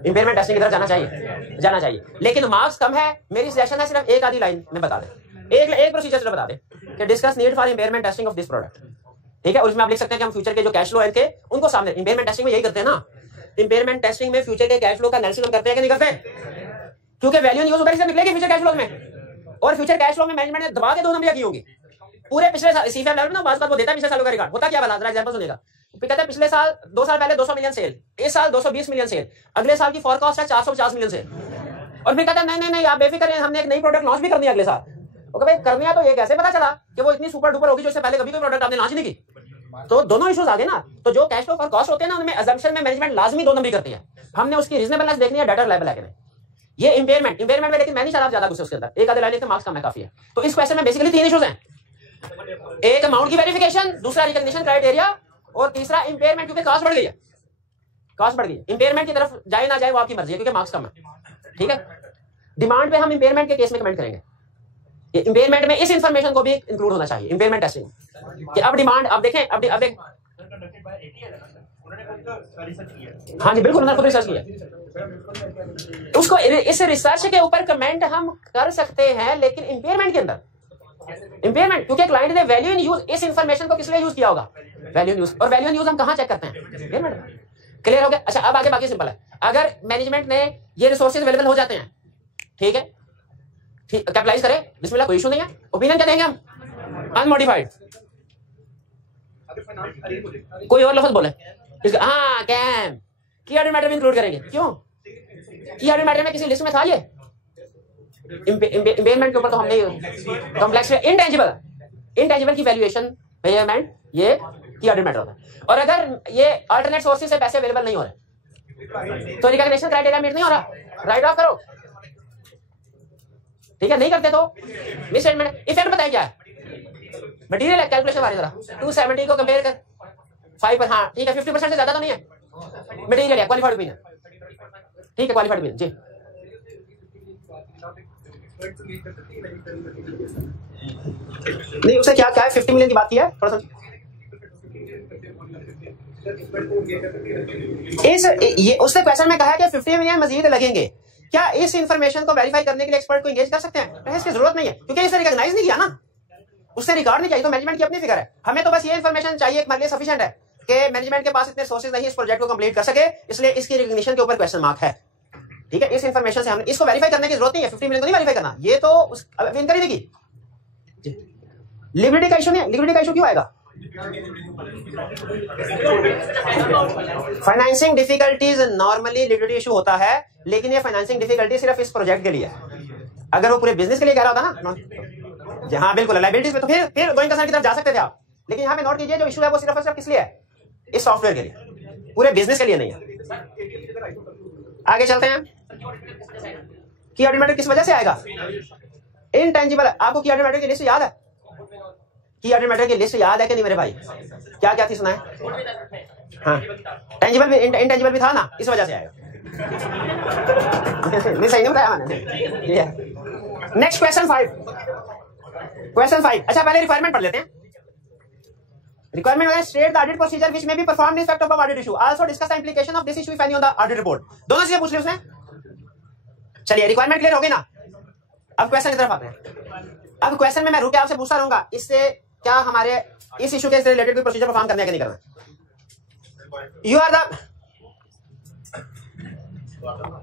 इंपेयरमेंट टेस्टिंग की तरफ जाना चाहिए, लेकिन मार्क्स कम है, मेरी सजेशन है सिर्फ एक आधी लाइन में बता दे, एक प्रोसीजर सिर्फ बता दे कि discuss need for impairment testing of this product. ठीक है, और इसमें आप लिख सकते हैं कि हम फ्यूचर के जो कैश फ्लो है इनके उनको सामने, इंपेयरमेंट टेस्टिंग में यही करते हैं ना, इंपेयरमेंट टेस्टिंग में फ्यूचर के कैश फ्लो का एनालिसिस हम करते हैं कि नहीं करते? क्योंकि वैल्यू न्यूज उधर से निकलेगी फ्यूचर कैश फ्लो में, और फ्यूचर कैश फ्लो में मैनेजमेंट ने दबा के 2 नंबर की होंगी पूरे पिछले साल। सीफएम लेवल में बात वो देता है पिछले सालों का रिकॉर्ड, होता क्या वाला जरा एग्जांपल सुनिएगा। कहते हैं पिछले साल 2 साल पहले 200 मिलियन सेल, इस साल 220 मिलियन सेल, अगले साल की फोरकास्ट है 450 मिलियन सेल, और फिर कहते हैं नहीं आप बेफिक्र हैं, हमने एक नई प्रोडक्ट लॉन्च भी करनी है अगले साल। ओके भाई, करनी है तो ये कैसे पता चला कि वो इतनी सुपर डुपर होगी जो इससे पहले कभी कोई प्रोडक्ट आपने लॉन्च नहीं की? तो दोनों इश्यूज आ गए ना। तो जो कैश फ्लो फॉर कॉस्ट होते हैं ना, उनमें अजम्पशन में मैनेजमेंट लाजमी 2 नंबर करती है। हमने उसकी रीजनेबलनेस देखनी है, डाटा लेवल है कि नहीं। ये इंपेयरमेंट में, लेकिन मैं नहीं चाह ज्यादा गुस्से उसके अंदर, एक आधे लाइन लिखते मार्क्स कम है, काफी है। तो इस क्वेश्चन में बेसिकली 3 इश्यूज हैं, एक अमाउंट की वेरिफिकेशन, दूसरा रिकॉग्निशन क्राइटेरिया, और तीसरा इंपेयरमेंट, क्योंकि कॉस्ट बढ़ गई है, इंपेयरमेंट की तरफ जाए ना जाए वो आपकी मर्जी है, क्योंकि मार्क्स कम है। ठीक है, डिमांड पे हम इंपेयरमेंट के केस में कमेंट करेंगे। ये इंपेयरमेंट में इस इंफॉर्मेशन को भी इंक्लूड होना चाहिए इंपेयरमेंट टेस्टिंग कि अब डिमांड, अब देखें, अब देखें, हाँ जी बिल्कुल, उन्होंने खुद रिसर्च किया उसको। इस रिसर्च के ऊपर कमेंट हम कर सकते हैं, लेकिन इंपेयरमेंट के अंदर, इंपेयरमेंट क्योंकि क्लाइंट ने वैल्यू इन यूज, इस इंफॉर्मेशन को किस लिए यूज किया होगा? Value in use. और वैल्यू इन यूज हम कहां चेक करते हैं? क्लियर हो गया? अच्छा, अब आगे बाकी सिंपल है। अगर मैनेजमेंट ने ये रिसोर्सेज अवेलेबल हो जाते हैं, ठीक है, कैपिटलाइज करें, बिस्मिल्लाह, कोई इशू नहीं है। ओपिनियन क्या देंगे हम? अनमोडिफाइड। कोई और लफ्ज बोले इसका? हाँ, कैम की ऑडिट मैटर में इंक्लूड करेंगे। क्यों? की ऑडिट मैटर में किसी लिस्ट में था ये? इंपेयरमेंट के ऊपर तो हमने कॉम्प्लेक्स इंटेंजिबल की वैल्यूएशन पेमेंट ये की ऑडिट मैटर होता है। और अगर ये अल्टरनेट सोर्सेज से पैसे अवेलेबल नहीं हो रहे तो रिकॉग्निशन क्राइटेरिया मीट नहीं हो रहा, राइट ऑफ करो, ठीक है। नहीं करते तो मिसस्टेटमेंट। इफेक्ट बताया क्या है, मटेरियल कैलकुलेशन वाले जरा 270 को कंपेयर कर 5 पर, हाँ ठीक है 50% से ज्यादा तो नहीं है, मटेरियल है क्वालिफाइड ओपिनियन, ठीक है क्वालिफाइड ओपिनियन जी। नहीं उसने क्या क्या है 50 मिलियन की बात की है थोड़ा सा इस ये उसने क्वेश्चन में कहा है कि 50 मिलियन मजीद लगेंगे, क्या इस इंफॉर्मेशन को वेरीफाई करने के लिए एक्सपर्ट को एंगेज कर सकते हैं? इसकी जरूरत नहीं है क्योंकि इसने रिकॉग्नाइज नहीं किया ना, उससे रिकॉर्ड नहीं किया, तो मैनेजमेंट की अपनी फिगर है। हमें तो बस ये इंफॉर्मेशन चाहिए हमारे लिए सफिशिएंट है कि मैनेजमेंट के पास इतने सोर्सेज नहीं इस प्रोजेक्ट को कंप्लीट कर सके, इसलिए इसकी रिकॉग्निशन के ऊपर क्वेश्चन मार्क है, ठीक है। इस इंफॉर्मेशन से हमने इसको वेरीफाई करने की जरूरत नहीं है, 50 मिलियन को नहीं वेरीफाई करना, ये तो इनकरी देगी। लिक्विडिटी का इशू नहीं, लिक्विडिटी का इशू क्यों आएगा? Financing difficulties normally liquidity issue होता है, लेकिन ये फाइनेंसिंग डिफिकल्टी सिर्फ इस प्रोजेक्ट के लिए है। अगर वो पूरे बिजनेस के लिए कह रहा होता ना, हाँ बिल्कुल लायबिलिटीज में तो फिर गोइंग कंसर्न की तरफ जा सकते थे आप, लेकिन यहाँ पे नोट कीजिए जो इशू है वो सिर्फ और सिर्फ किस लिए है? इस सॉफ्टवेयर के लिए, पूरे बिजनेस के लिए नहीं है। आगे चलते हैं। की ऑडिट मैटर किस वजह से आएगा? इनटेंजिबल। आपको की ऑडिट मैटर की लिस्ट याद है? की ऑडिट मैटर की लिस्ट याद है कि नहीं मेरे भाई? क्या क्या थी सुना है? हाँ टेंजिबल भी इनटेंजिबल भी था ना, इस वजह से आएगा। नहीं सही नहीं बताया मैंने। Next question 5। क्वेश्चन 5। अच्छा पहले रिक्वायरमेंट पढ़ लेते हैं। रिक्वायरमेंट में state the audit procedure which may be performed in respect of audit issue, also discuss the implication of this issue if any on the audit report. दोनों चीजें पूछ ली उसने। चलिए रिक्वायरमेंट क्लियर हो गई ना, अब क्वेश्चन की तरफ आते हैं। अब क्वेश्चन में मैं रुक के आपसे पूछता रहूंगा इससे क्या हमारे इस इशू के रिलेटेड कोई प्रोसीजर परफॉर्म करने का नहीं करना।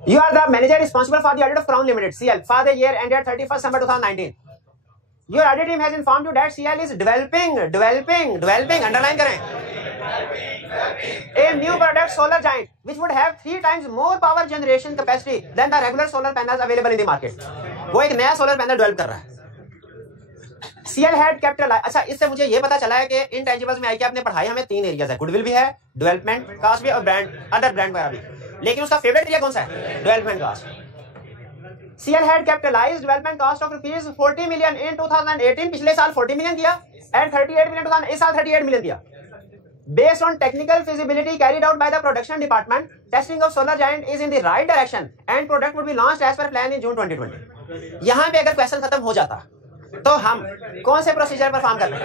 You are the manager responsible for the audit of Crown Limited (CL) for the year ended 31st December 2019. Your audit team has informed you that CL is developing, underline करें, a new product solar giant which would have 3 times more power generation capacity than the regular solar panels available in the market. वो एक नया सोलर पैनल डेवलप कर रहा है। CL had capitalized। अच्छा इससे मुझे ये पता चला है कि इंटेंजिबल्स में आई कि आपने पढ़ाई हमें 3 एरियाज है, गुडविल भी है, डेवलपमेंट कास्ट भी और ब्रांड अदर ब्रांड वगैरह भी, लेकिन उसका फेवरेट एरिया कौन सा है? Development cost. CL had capitalized development cost of rupees 40 million in 2018, पिछले साल 40 मिलियन किया, and 38 million इस साल 38 मिलियन किया। Based on technical feasibility carried out by the production department, testing of solar giant is in the right direction and product would be launched as per plan in June 2020। यहाँ पे अगर क्वेश्चन खत्म हो जाता तो हम कौन से प्रोसीजर परफॉर्म करते हैं?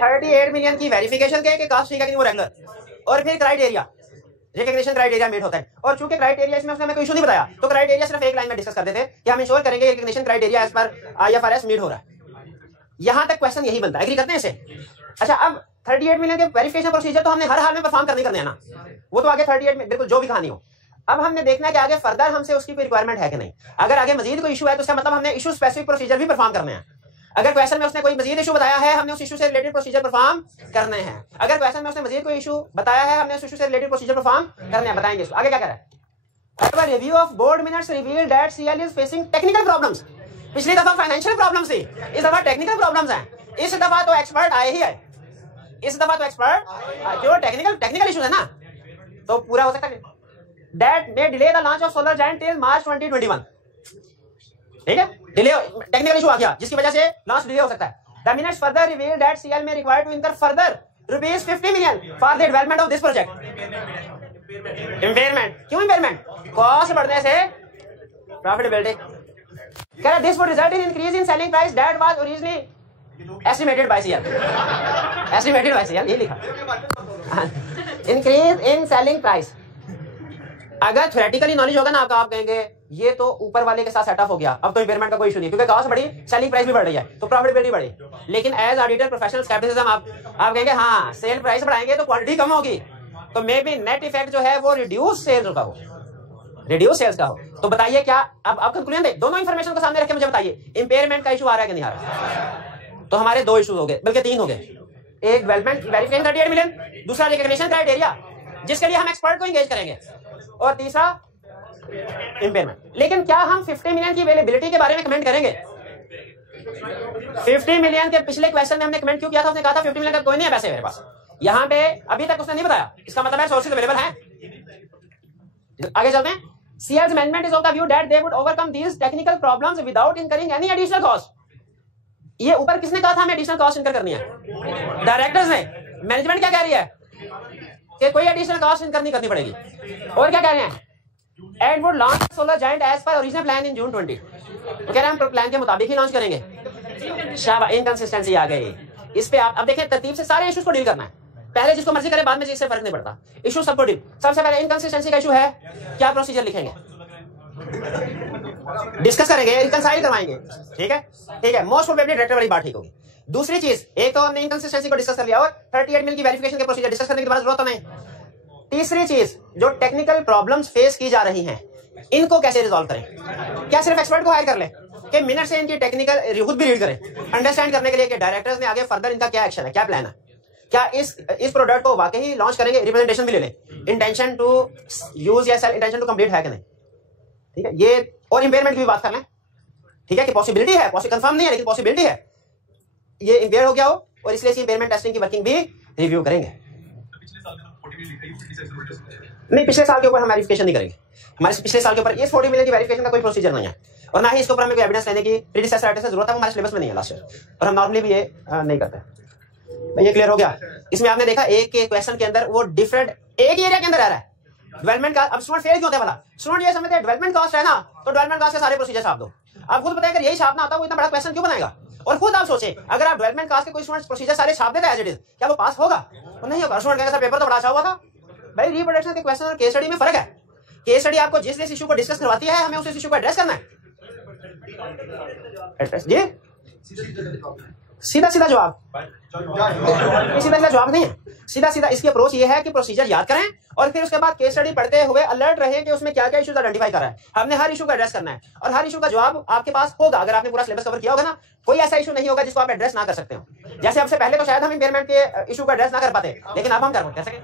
38 मिलियन की वेरिफिकेशन के कास्ट ठीक है कि वो रेगुलर, और फिर क्राइटेरिया रिकॉग्निशन क्राइटेरिया मीट होता है। और चूंकि क्राइटेरिया इसमें उसने हमें कोई इशू नहीं बताया तो क्राइटेरिया सिर्फ एक लाइन में डिस्कस कर देते कि हम इंश्योर करेंगे रिकॉग्निशन क्राइटेरिया एज पर IFRS मीट हो रहा है। यहां तक क्वेश्चन यही बनता है, एग्री करते हैं इसे? अच्छा अब 38 मिलियन के वेरिफिकेशन प्रोसीजर तो हमने हर हाल में परफॉर्म करने हैं ना, वो तो आगे 38 में बिल्कुल जो भी कहानी हो। अब हमने देखना है कि आगे फर्दर हमसे उसकी कोई रिक्वायरमेंट है कि नहीं। अगर आगे मजीद कोई इशू है तो उसका मतलब हमने इशू स्पेसिफिक प्रोसीजर भी परफॉर्म करने हैं। अगर क्वेश्चन में उसने कोई मजीद इशू बताया है हमने उस इशू से रिलेटेड प्रोसीजर परफॉर्म करने हैं। अगर क्वेश्चन में उसने मजीद कोई इशू बताया है हमने उस इशू से रिलेटेड प्रोसीजर परफॉर्म करने हैं। बताएंगे इसको आगे क्या कह रहा है। However, review of board minutes revealed that CL is facing technical problems। पिछली दफा फाइनेंशियल प्रॉब्लम्स थी, इस दफा टेक्निकल प्रॉब्लम्स हैं। इस दफा तो एक्सपर्ट आए ही है, इस दफा तो एक्सपर्ट जो टेक्निकल इशू है ना तो पूरा हो सकता है। That may delay the launch of solar giant till March 2021। ठीक है, डिले टेक्निकल इशू आ गया जिसकी वजह से लॉन्च डिले हो सकता है। The minutes further revealed that CL may require to incur further rupees 50 million for the development of this project। Impairment, क्यों impairment? कॉस्ट बढ़ने से प्रॉफिटेबिलिटी। कह रहा this would result in increase in selling price that was originally estimated by CL। Estimated by CL ये लिखा। Increase in selling price। अगर थ्योरेटिकली नॉलेज होगा ना आपका, आप कहेंगे ये तो ऊपर वाले के साथ सेट ऑफ हो गया, अब तो इम्पेयरमेंट का कोई इशू नहीं क्योंकि कॉस्ट बढ़ी, सेलिंग प्राइस भी बढ़ रही है तो प्रॉफिटेबिलिटी बढ़ी। लेकिन एज ऑडिटर प्रोफेशनल स्केप्टिसिज्म आप कहेंगे हाँ सेल प्राइस बढ़ाएंगे तो क्वांटिटी कम होगी, तो मे बी नेट इफेक्ट जो है वो रिड्यूस सेल्स का हो, रिड्यूस सेल्स का हो। तो बताइए क्या अब कंक्लूजन दे, दोनों इंफॉर्मेशन को सामने रख के मुझे बताइए इम्पेयरमेंट का इशू आ रहा है कि नहीं आ रहा। तो हमारे 2 इशू हो गए, बल्कि 3 हो गए। एक डेवलपमेंट वेरिफिकेशन 38 मिलियन, दूसरा रिकॉग्निशन क्राइटेरिया जिसके लिए हम एक्सपर्ट को एंगेज करेंगे, और तीसरा इम्पेयरमेंट। लेकिन क्या हम 50 मिलियन की अवेलेबिलिटी के बारे में कमेंट करेंगे? 50 मिलियन के पिछले क्वेश्चन में हमने कमेंट क्यों किया था? उसने कहा था 50 मिलियन का कोई नहीं है पैसे मेरे पास, यहां पे अभी तक उसने नहीं बताया, इसका मतलब है सोर्सेज अवेलेबल हैं। आगे चलते हैं। CL's management is of the view that they would overcome these technical problems without incurring any additional cost. ये ऊपर किसने कहा था हमें एडिशनल कॉस्ट इनकर करनी है? डायरेक्टर्स ने। मैनेजमेंट क्या कह रही है कि कोई एडिशनल कॉस्ट इनकर नहीं करनी पड़ेगी। और क्या कह रहे हैं? And would launch solar giant as per original plan in June 20। तो कह रहे हैं हम प्लान के मुताबिक ही लॉन्च करेंगे। शाबाश, इनकंसिस्टेंसी आ गई इस पे। आप अब देखें तरतीब से सारे इश्यूज को डील करना है, पहले जिसको मर्जी करे बाद में जिससे फर्क नहीं पड़ता, इशू सबको डील। सबसे पहले इनकंसिस्टेंसी का इशू है, क्या प्रोसीजर लिखेंगे, डिस्कस करेंगे, रिकंसाइल करवाएंगे, ठीक है ठीक है। मोस्ट प्रोबेबली डायरेक्टर वाली बात ठीक होगी। दूसरी चीज, एक तो हमने इनकंसिस्टेंसी को डिस्कस कर लिया और 38 मिल की वेरिफिकेशन के प्रोसीजर डिस्कस करने की बाद जरूरत नहीं। तीसरी चीज, जो टेक्निकल प्रॉब्लम्स फेस की जा रही हैं इनको कैसे रिजॉल्व करें। क्या सिर्फ एक्सपर्ट को हायर कर ले कि मिनट से इनकी टेक्निकल खुद भी रीड करें, अंडरस्टैंड करने के लिए कि डायरेक्टर्स ने आगे फर्दर इनका क्या एक्शन है, क्या प्लान है, क्या इस प्रोडक्ट को वाकई लॉन्च करेंगे, रिप्रेजेंटेशन भी ले लें, इंटेंशन टू यूज या सेल इंटेंशन टू कंप्लीट है कि नहीं, ठीक है। ये और इंपेयरमेंट की भी बात कर लें, ठीक है, कि पॉसिबिलिटी है, कंफर्म नहीं है लेकिन पॉसिबिलिटी है ये इंपेयर हो गया हो, और इसलिए इसकी इंपेयरमेंट टेस्टिंग की वर्किंग भी रिव्यू करेंगे। नहीं, पिछले साल के ऊपर हम वेरिफिकेशन नहीं करेंगे। हमारे पिछले साल के ऊपर इस 40 मिलियन की वेरिफिकेशन का कोई प्रोसीजर नहीं है, और ना ही इसके ऊपर हमें कोई एविडेंस लेने की प्रीडिसेसर राइटर से जरूरत है, वो हमारे सिलेबस में नहीं है लास्ट ईयर, और हम नॉर्मली भी ये नहीं करते। ये क्लियर हो गया। इसमें आपने देखा एक के क्वेश्चन के अंदर वो डिफरेंट एक ही एरिया के अंदर आ रहा है। डेवलपमेंट का अब स्टूडेंट फेल क्यों होता है भला? स्टूडेंट ये समझते हैं डेवलपमेंट कॉस्ट है ना, तो डेवलपमेंट कॉस्ट के सारे प्रोसीजर छाप दो। आप खुद बताएं, अगर यही छापना आता वो इतना बड़ा क्वेश्चन क्यों बनाएगा? और खुद आप सोचें, अगर आप डेवलपमेंट कॉस्ट के कोई स्टूडेंट प्रोसीजर सारे छाप देता है एज इट इज, क्या वो पास होगा? वो नहीं होगा। स्टूडेंट कहेगा सर पेपर तो बड़ा अच्छा हुआ था। भाई रिप्रोडक्शन के क्वेश्चन और केस स्टडी में फर्क है। केस स्टडी आपको जिस इशू को डिस्कस करवाती है, हमें उस इशू को एड्रेस करना है। जी सीधा सीधा जवाब, सीधा जवाब नहीं है। सीधा सीधा इसकी अप्रोच ये है कि प्रोसीजर याद करें और फिर उसके बाद केस स्टडी पढ़ते हुए अलर्ट रहे कि उसमें क्या क्या इश्यूज आइडेंटिफाई कर रहा है। हमने हर इशू को एड्रेस करना है और हर इशू का जवाब आपके पास होगा। अगर आपने पूरा सिलेबस कवर किया होगा ना, कोई ऐसा इशू नहीं होगा जिसको आप एड्रेस ना कर सकते हो। जैसे अब से पहले तो शायद हम इंपेयरमेंट के इशू को एड्रेस ना कर पाते, लेकिन अब हम कर सकें।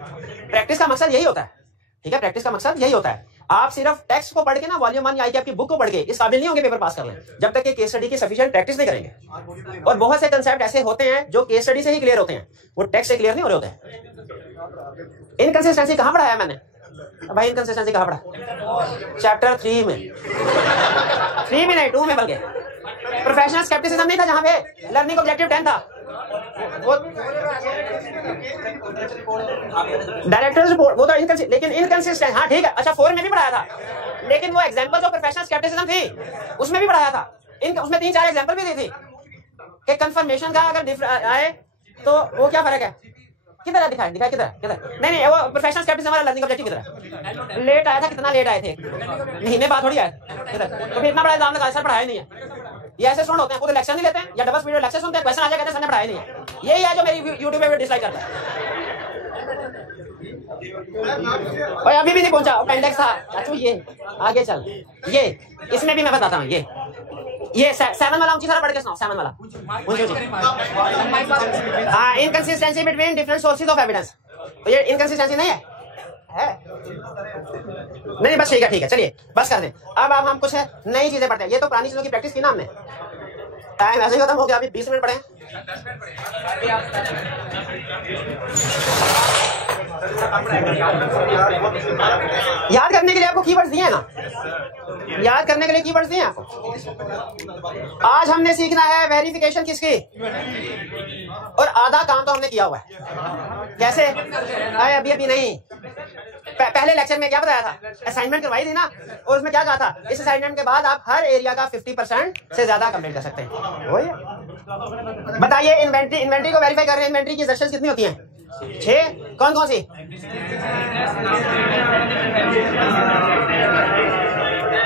प्रैक्टिस का मकसद यही होता है, ठीक है, प्रैक्टिस का मकसद यही होता है। आप सिर्फ टेक्स्ट को पढ़ के ना, वॉल्यूम 1 या ICAP की बुक को पढ़ के इस काबिल नहीं होंगे पेपर पास कर लें, जब तक कि केस स्टडी की सफिशिएंट प्रैक्टिस नहीं करेंगे। और बहुत से कंसेप्ट ऐसे होते हैं जो केस स्टडी से ही क्लियर होते हैं, वो टेक्स्ट से क्लियर नहीं हो रहे होते हैं। इनकंसिस्टेंसी कहां पढ़ाया मैंने भाई? इनकंसिस्टेंसी कहां पढ़ा? चैप्टर 3 में। 3 में नहीं, 2 में बल्कि। प्रोफेशनल स्केप्टिसिज्म नहीं था जहां पे लर्निंग ऑब्जेक्टिव 10 था, वो डायरेक्टर्स रिपोर्ट, वो तो लेकिन इनकंसिस्टेंट। हाँ ठीक है, अच्छा 4 में भी पढ़ाया था, लेकिन वो एग्जांपल जो प्रोफेशनल स्केप्टिसिज्म थी उसमें भी पढ़ाया था। उसमें 3-4 एग्जांपल भी दी थी कि कंफर्मेशन का अगर आए तो वो क्या फर्क है। किधर है? दिखाए किधर? नहीं, वो प्रोफेशनल स्केप्टिसिज्म हमारा लर्निंग ऑब्जेक्टिव किधर है? लेट आया था, कितना लेट आए थे? महीने बाद थोड़ी आए किधर? तो फिर इतना बड़ा एग्जाम लगा, सर पढ़ाया नहीं है। ये ऐसे स्टूडेंट होते हैं, खुद लेक्चर नहीं लेते हैं या डबल स्पीड लेक्चर सुनते हैं, क्वेश्चन आ जाए कहते हैं सर ने पढ़ाया नहीं है। यही है जो मेरी यूट्यूब पे डिसलाइक करता है। और अभी भी नहीं पहुंचा, अपेंडिक्स था। अच्छा ये आगे चल, ये इसमें भी मैं बताता हूँ। ये 7 वाला ऊंची सारा पढ़ के सुनाओ। 7 वाला हाँ, inconsistency between different sources of evidence. ये इनकंसिस्टेंसी नहीं है नहीं, बस ठीक है, चलिए बस कर दें। अब हम कुछ नई चीजें पढ़ते हैं। ये तो पुरानी चीजों की प्रैक्टिस की ना हमने, टाइम ऐसे ही खत्म हो गया। अभी 20 मिनट पढ़े। याद करने के लिए आपको कीवर्ड्स दिए हैं ना, याद करने के लिए कीवर्ड्स दिए हैं आपको। आज हमने सीखना है वेरिफिकेशन किसकी, और आधा काम तो हमने किया हुआ है। कैसे? अभी नहीं, पहले लेक्चर में क्या बताया था? असाइनमेंट करवाई थी ना, और उसमें क्या कहा था? इस असाइनमेंट के बाद आप हर एरिया का 50% से ज्यादा कंप्लीट कर सकते हैं। वही बताइए, इन्वेंट्री को वेरीफाई कर रहे हैं। इन्वेंट्री की एग्जर्शंस कितनी होती हैं? 6। कौन सी?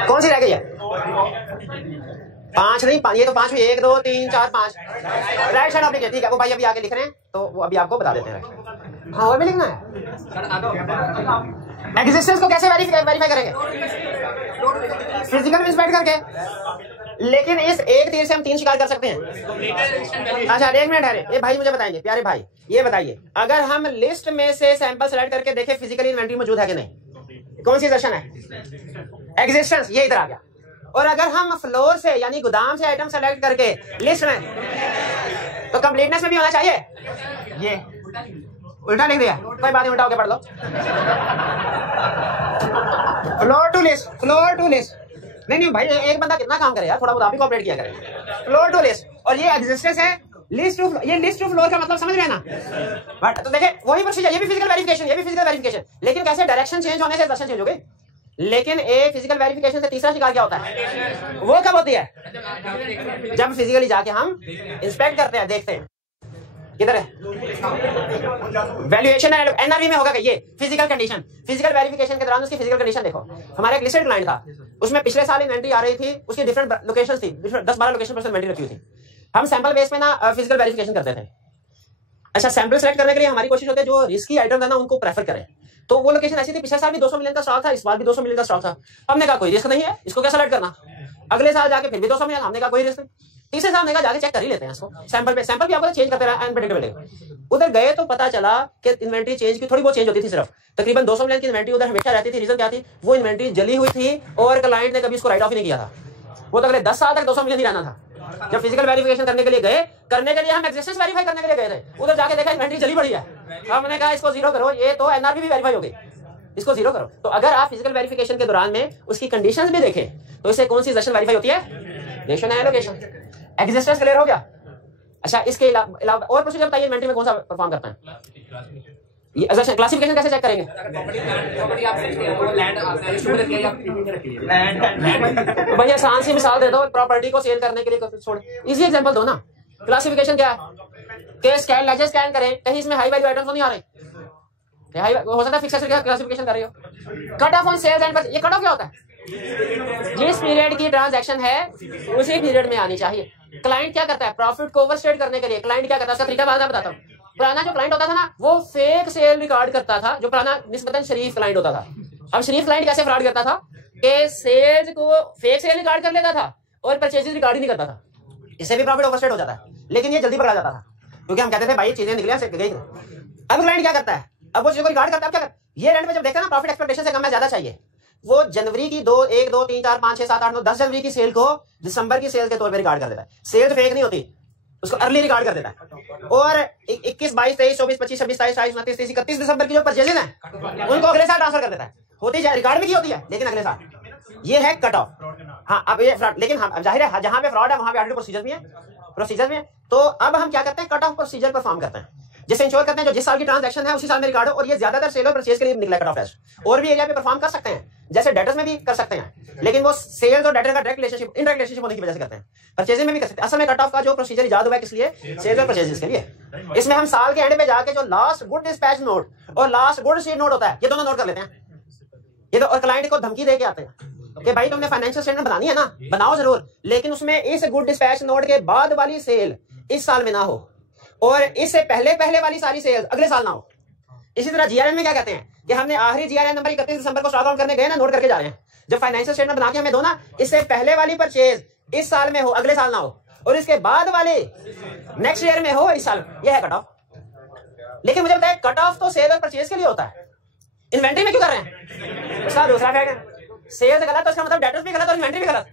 कौन सी रह गई है? 5 नहीं, ये तो 5 हुई। 1 2 3 4 5 राइट साइड आप लिखिए, ठीक है। वो भाई अभी आगे लिख रहे हैं तो वो अभी आपको बता देते हैं। हाँ, और भी लिखना है। एग्जिस्टेंस को कैसे वेरीफाई करेंगे? फिजिकल इंस्पेक्ट करके। लेकिन इस एक तीर से हम 3 शिकार कर सकते हैं। अच्छा 1 मिनट है, ये भाई मुझे बताएंगे, प्यारे भाई ये बताइए, अगर हम लिस्ट में से सैंपल सेलेक्ट करके देखें फिजिकली इन्वेंट्री मौजूद है कि नहीं, कौन सी एग्जर्शन है? एग्जिस्टेंस, ये इधर आ गया। और अगर हम फ्लोर से यानी गोदाम से आइटम सेलेक्ट करके लिस्ट में, तो कंप्लीटनेस में भी होना चाहिए। ये उल्टा लिख दिया, कोई बात नहीं, उल्टा होके पढ़ लो। Floor to list, floor to list. नहीं भाई, एक बंदा कितना काम करे यार, थोड़ा बहुत आप ही कोऑपरेट किया करे। फ्लोर टू लिस्ट, और ये एग्जिस्टेंस है लिस्ट टू, ये लिस्ट टू फ्लोर का मतलब समझ रहे हैं ना। बट तो देखे वही प्रोसीजर, ये भी फिजिकल वेरिफिकेशन, ये भी फिजिकल वेरिफिकेशन, लेकिन कैसे डायरेक्शन चेंज होने से दर्शन चेंज हो गई। लेकिन एक फिजिकल वेरिफिकेशन से तीसरा शिकार क्या होता है, वो कब होती है, जब फिजिकली जाके हम इंस्पेक्ट करते हैं, देखते हैं किधर है वैल्यूएशन है। एनआरवी में होगा कि ये फिजिकल कंडीशन, फिजिकल वेरिफिकेशन के दौरान उसकी फिजिकल कंडीशन देखो। हमारा एक लिस्टेड क्लाइंट था, उसमें पिछले साल इन्वेंट्री आ रही थी, उसकी डिफरेंट लोकेशन थी, 10-12 लोकेशन पर इन्वेंट्री रखी हुई थी। हम सैंपल बेस में ना फिजिकल वेरिफिकेशन करते थे। अच्छा, सैंपल सेलेक्ट करने के लिए हमारी कोशिश होती है जो रिस्की आइटम है ना उनको प्रेफर करें। तो वो लोकेशन ऐसी थी, पिछले साल भी 200 मिलियन का स्टॉक था, इस बार भी 200 मिलियन का स्टॉक था। हमने कहा कोई रिस्क नहीं है, इसको क्या सेलेक्ट करना। अगले साल जाके फिर भी 200 मिलियन, हमने कहा कोई रिस्क नहीं। तीसरे साल हमने कहा जाके चेक कर ही लेते हैं इसको, सैंपल पे, सैंपल भी आपको चेंज करते रहे अनप्रेडिक्टेबल। उधर गए तो पता चला कि इन्वेंट्री चेंज की थोड़ी बहुत चेंज होती थी, सिर्फ तकरीबन 200 मिलियन की इन्वेंट्री उधर हमेशा रहती थी। रीजन क्या थी, वो इन्वेंट्री जली हुई थी और क्लाइंट ने कभी इसको राइट ऑफ ही नहीं किया था। वो तो अगले 10 साल तक 200 मिलियन ही रहना था। जब फिजिकल वेरिफिकेशन करने के लिए गए, हम एक्जिस्टेंस वेरीफाई करने के लिए गए थे, उधर जाके देखा इन्वेंट्री जली पड़ी है। हमने कहा इसको जीरो करो, ये तो एनआरवी भी वेरीफाई हो गई, इसको जीरो करो। तो अगर आप फिजिकल वेरिफिकेशन के दौरान में उसकी कंडीशंस भी देखें तो इससे कौन सी सेशन वेरीफाई होती है, रेशन है लोकेशन। एक्जिस्टेंस क्लियर हो गया। अच्छा, इसके अलावा और प्रोसीजर बताइए, इन्वेंट्री में कौन सा परफॉर्म करता है। ये अच्छा, क्लासिफिकेशन कैसे चेक करेंगे, भैया आसान सी मिसाल दे दो, प्रॉपर्टी को सेल करने के लिए छोड़, इजी एग्जांपल दो ना। क्लासिफिकेशन क्या है, के स्कैन लेजर स्कैन करें, कहीं इसमें हाई वैल्यू आइटम्स तो नहीं आ रहे, हो सकता है फिक्स एसेट का क्लासिफिकेशन कर रही हो। Cut off on sales and, ये कट ऑफ क्या होता है, जिस पीरियड की ट्रांजैक्शन है उसी पीरियड में आनी चाहिए। क्लाइंट क्या करता है, प्रॉफिट को ओवरस्टेट करने के लिए क्लाइंट क्या करता है, उसका तरीका बाद में बताता हूँ। पुराना जो क्लाइंट होता था ना, वो फेक सेल रिकॉर्ड करता था, जो पुराना निस्बतन शरीफ क्लाइंट होता था। अब शरीफ क्लाइंट कैसे फ्रॉड करता था कि सेल्स को फेक सेल रिकॉर्ड कर लेता था और परचेजेस रिकॉर्ड ही नहीं करता था। इससे भी प्रॉफिट ओवरस्टेट हो जाता है, लेकिन ये जल्दी पकड़ा जाता था क्योंकि हम कहते थे भाई चीजें निकले गई। अब क्लाइंट क्या करता है, अब वो चीज को रिकॉर्ड करता है, क्या करता है, ये रेंट में जब देखता है ना प्रॉफिट एक्सपेक्टेशन से कम है, ज्यादा चाहिए, वो जनवरी की 1 2 3 4 5 6 7 8 9 10 जनवरी की सेल को दिसंबर की सेल के तौर पे रिकॉर्ड कर देता है। सेल तो फेक नहीं होती, उसको अर्ली रिकॉर्ड कर देता है। और 21 22 23 24 25 26 27 28 29 30 31 दिसंबर की जो परचेजेस हैं उनको अगले साल ट्रांसफर कर देता है। होती है रिकॉर्ड में की होती है, लेकिन अगले साल। ये है कट ऑफ। हाँ, अब ये फ्रॉड, लेकिन हम जाहिर है जहां पे फ्रॉड है वहां पे ऑडिट प्रोसीजर भी है, तो अब हम क्या करते हैं, कट ऑफ प्रोसीजर परफॉर्म करते हैं, जिससे इंश्योर करते हैं जो जिस साल की ट्रांजैक्शन है उसी साल में रिकॉर्ड हो। और ये ज्यादातर सेल और परचेज के लिए निकला कट ऑफ टेस्ट। और भी एरिया पे परफॉर्म कर सकते हैं, जैसे डेटर्स में भी कर सकते हैं, लेकिन वो सेल्स और डेटर का डायरेक्ट रिलेशनशिप, इनडायरेक्ट रिलेशनशिप होने की वजह से करते हैं। परचेजिंग में भी कर सकते हैं। असल में कट ऑफ का जो प्रोसीजर इजाद हुआ है किस लिए, सेल्स और परचेजेस के लिए। इसमें हम साल के एंड पे जाके जो लास्ट गुड डिस्पैच नोट और लास्ट गुड शीट नोट होता है, ये दोनों नोट कर लेते हैं। ये तो और क्लाइंट को धमकी दे के आते हैं कि भाई तुमने फाइनेंशियल स्टेटमेंट बनानी है ना, बनाओ जरूर, लेकिन उसमें इस गुड डिस्पैच नोट के बाद वाली सेल इस साल में ना हो और इससे पहले वाली सारी सेल्स अगले साल ना हो। इसी तरह जीआरएन में क्या कहते हैं कि हमने आखिरी जीआरएन नंबर 31 दिसंबर को स्टॉक आउट करने गए ना, नोट करके जा रहे हैं। जब फाइनेंशियल स्टेटमेंट बना के हमें दो ना, इससे पहले वाली परचेज इस साल में हो, अगले साल ना हो, और इसके बाद वाले नेक्स्ट ईयर में हो, इस साल। यह है कट ऑफ। लेकिन मुझे बताया कट ऑफ तो सेल और परचेज के लिए होता है, इन्वेंट्री में क्यों कर रहे हैं? उसका दूसरा फैक्ट है, सेल्स गलत तो इसका मतलब डेटर्स भी गलत और इन्वेंट्री भी गलत।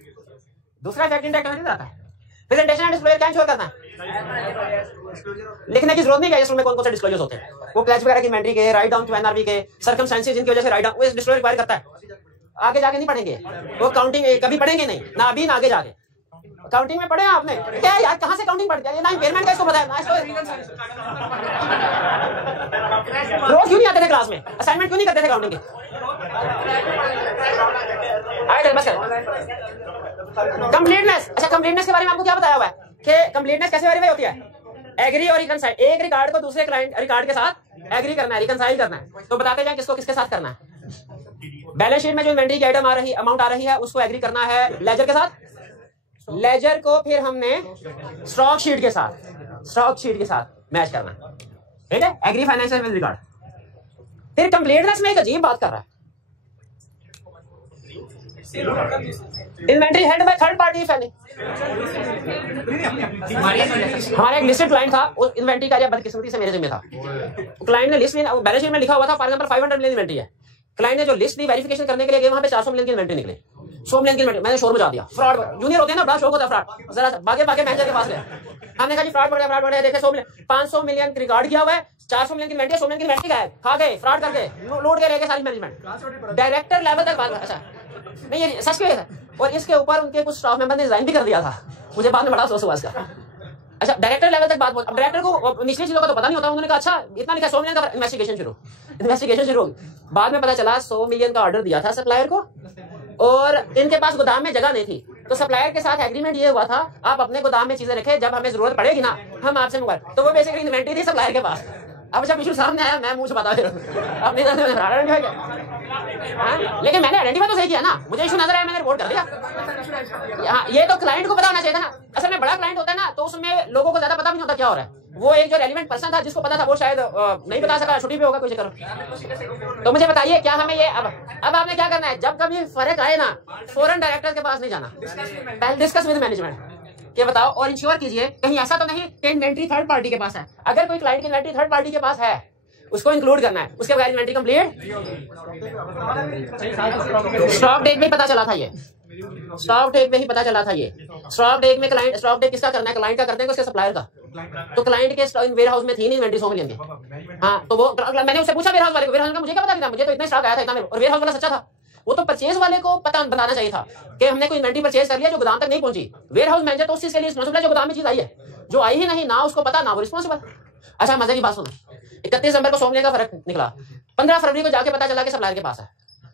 दूसरा फैक्ट इंटरेक्ट नहीं आता है। प्रेजेंटेशन एंड डिस्क्लोजर क्या इंश्योर करना है, लिखने की जरूरत नहीं है इसमें कौन कौन से डिस्क्लोजर्स होते हैं। वो प्लेज वगैरह की इन्वेंट्री के, राइट डाउन टू एनआरवी के, सर्कमस्टेंसेस जिनकी वजह से राइट डाउन, वो डिस्क्लोजर रिक्वायर करता है। आगे जाके नहीं पढ़ेंगे वो, काउंटिंग कभी पढ़ेंगे नहीं ना, अभी ना आगे जाके। काउंटिंग में पढ़े आपने क्या यार, कहां से काउंटिंग पढ़ गया ना, इम्पेयरमेंट का इसको पता है ना, इसको रोज क्यों नहीं आते थे क्लास में, असाइनमेंट क्यों नहीं करते थे काउंटिंग के? बस कंप्लीटनेस। अच्छा, कंप्लीटनेस के बारे में आपको क्या बताया हुआ है कि कंप्लीटनेस कैसे वेरीफाई होती है? एग्री और रिकंसाइल, एक रिकॉर्ड को दूसरे क्लाइंट रिकॉर्ड के साथ एग्री करना है, रिकंसाइल करना है। तो बताते जाए किसको किसके साथ करना है। बैलेंस शीट में जो इन्वेंट्री की आइटम आ रही, अमाउंट आ रही है, उसको एग्री करना है लेजर के साथ, लेजर को फिर हमने स्टॉक शीट के साथ मैच करना है, ठीक है। Agree financial with record. फिर कंप्लीटनेस में एक अजीब बात कर रहा है, inventory held by third party if any. हमारा एक लिस्टेड क्लाइंट था, वो इन्वेंट्री का बदकिस्मती से मेरे जिम्मे था। क्लाइंट ने लिस्ट में, बैलेंस शीट में लिखा हुआ था फॉर एग्जांपल 500 मिलियन इन्वेंट्री है। क्लाइंट ने जो लिस्ट दी वेरिफिकेशन करने के लिए गए, वहां पे 400 मिलियन की इन्वेंट्री निकली, 100 मिलियन की इन्वेंट्री। मैंने शोर मचा दिया, फ्रॉड, जूनियर होते हैं ना, बड़ा शौक होता है फ्रॉड। जरा भागे मैनेजर के पास गए, हमने कहा जी फ्रॉड बढ़ गया, देखे 500 मिलियन रिकॉर्ड किया हुआ है, 400 मिलियन की इन्वेंटरी, 100 मिलियन की इन्वेंटरी गायब, खा गए, फ्रॉड करके लूट के लेके सारी मैनेजमेंट डायरेक्टर लेवल तक बात। अच्छा नहीं ये सच में है, और इसके ऊपर उनके कुछ स्टाफ मेंबर ने रिजाइन भी कर दिया था, मुझे बाद में बड़ा अफसोस हुआ इसका। अच्छा डायरेक्टर लेवल तक बात बोल, अब डायरेक्टर को निचली चीजों का तो पता नहीं होता, उन्होंने कहा अच्छा इतना लिखा 100 मिलियन का, इन्वेस्टिगेशन शुरू होगी। बाद में पता चला 100 मिलियन का ऑर्डर दिया था सप्लायर को, और इनके पास गोदाम में जगह नहीं थी, तो सप्लायर के साथ एग्रीमेंट ये हुआ था आप अपने गोदाम में चीजें रखें, जब हमें जरूरत पड़ेगी ना हम आपसे मंगवाए, तो वो बेसिकली इन्वेंटरी थी सप्लायर के पास। अब जब इशू सामने आया मैं मुंह से बता अपनी लेकिन मैंने आइडेंटिफाई तो सही किया ना, मुझे इशू नजर आया मैंने रिपोर्ट कर दिया। हाँ ये तो क्लाइंट को पता होना चाहिए था ना, असल में बड़ा क्लाइंट होता है ना तो उसमें लोगों को ज्यादा पता भी नहीं होता क्या हो रहा है, वो एक जो रेलिवेंट पर्सन था जिसको पता था वो शायद नहीं बता सका, छुट्टी पे होगा कोई चक्कर। तो मुझे बताइए क्या हमें ये अब आपने क्या करना है, जब कभी फर्क आए ना फौरन डायरेक्टर के पास नहीं जाना, पहले डिस्कस विद मैनेजमेंट ये बताओ, और इंश्योर कीजिए कहीं ऐसा तो नहीं कि इन्वेंट्री थर्ड पार्टी के पास है। अगर कोई क्लाइंट की इन्वेंट्री थर्ड पार्टी के पास है उसको इंक्लूड करना है, उसके बगैर इन्वेंट्री कंप्लीट। स्टॉक डेट में पता चला था ये, स्टॉक डेट में ही पता चला था ये। स्टॉक डेट में क्लाइंट, स्टॉक डेट किसका करना है, क्लाइंट का करते हैं उसके सप्लायर का, तो क्लाइंट के वेयर हाउस में थी नहीं इन्वेंट्री 100 मिलियन की। हाँ तो वो मैंने उससे पूछा वेयर हाउस वाले को, वेयर हाउस का मुझे क्या पता था, मुझे तो इतना स्टॉक आया था इतना, और वेयर हाउस वाला सच्चा था, वो तो परचेज वाले को पता बताना चाहिए था कि हमने कोई इन्वेंट्री परचेज कर लिया जो गोदाम तक नहीं पहुंची। वेयर हाउस मैनेजर तो उस चीज के लिए रिस्पांसिबल है जो गोदाम में चीज आई है, जो आई ही नहीं ना उसको पता ना वो रिस्पांसिबल। अच्छा मजे की बात सुनो, 31 नंबर को 100 मिलियन का फर्क निकला, 15 फरवरी को जाके पता चला कि सप्लायर के पास है,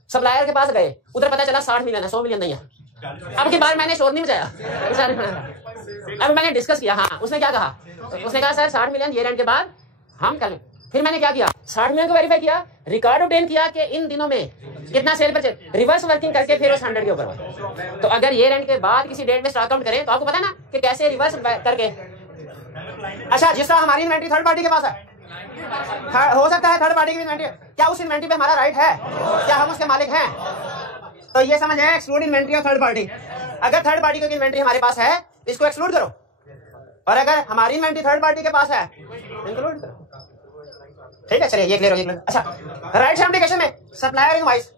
सप्लायर के पास गए उधर पता चला 60 मिलियन है, 100 मिलियन नहीं है। अब की बार मैंने शोर नहीं मचाया, अब मैंने डिस्कस किया। हाँ उसने क्या कहा, उसने कहा सर 60 मिलियन ये रेंट के बाद हम कर, फिर मैंने क्या किया 60 मिलियन को वेरीफाई किया, रिकॉर्ड ऑब्टेन किया कि इन दिनों में कितना सेल परचेज, रिवर्स वर्किंग करके फिर उस 100 के ऊपर। तो अगर ये रेंट के बाद किसी डेट में स्टॉक काउंट करें तो आपको पता है ना कि कैसे रिवर्स करके। अच्छा जिस तरह हमारी इन्वेंट्री थर्ड पार्टी के पास है, हो सकता है थर्ड पार्टी की इन्वेंट्री, क्या उस इन्वेंट्री पे हमारा राइट है, क्या हम उसके मालिक हैं, तो ये समझ है exclude inventory of third party. अगर थर्ड पार्टी की इन्वेंट्री हमारे पास है इसको एक्सक्लूड करो, और अगर हमारी इन्वेंट्री थर्ड पार्टी के पास है इंक्लूड करो। ठीक है चलिए ये क्लियर हो गया। अच्छा राइट एप्लीकेशन में सप्लायर इनवॉइस,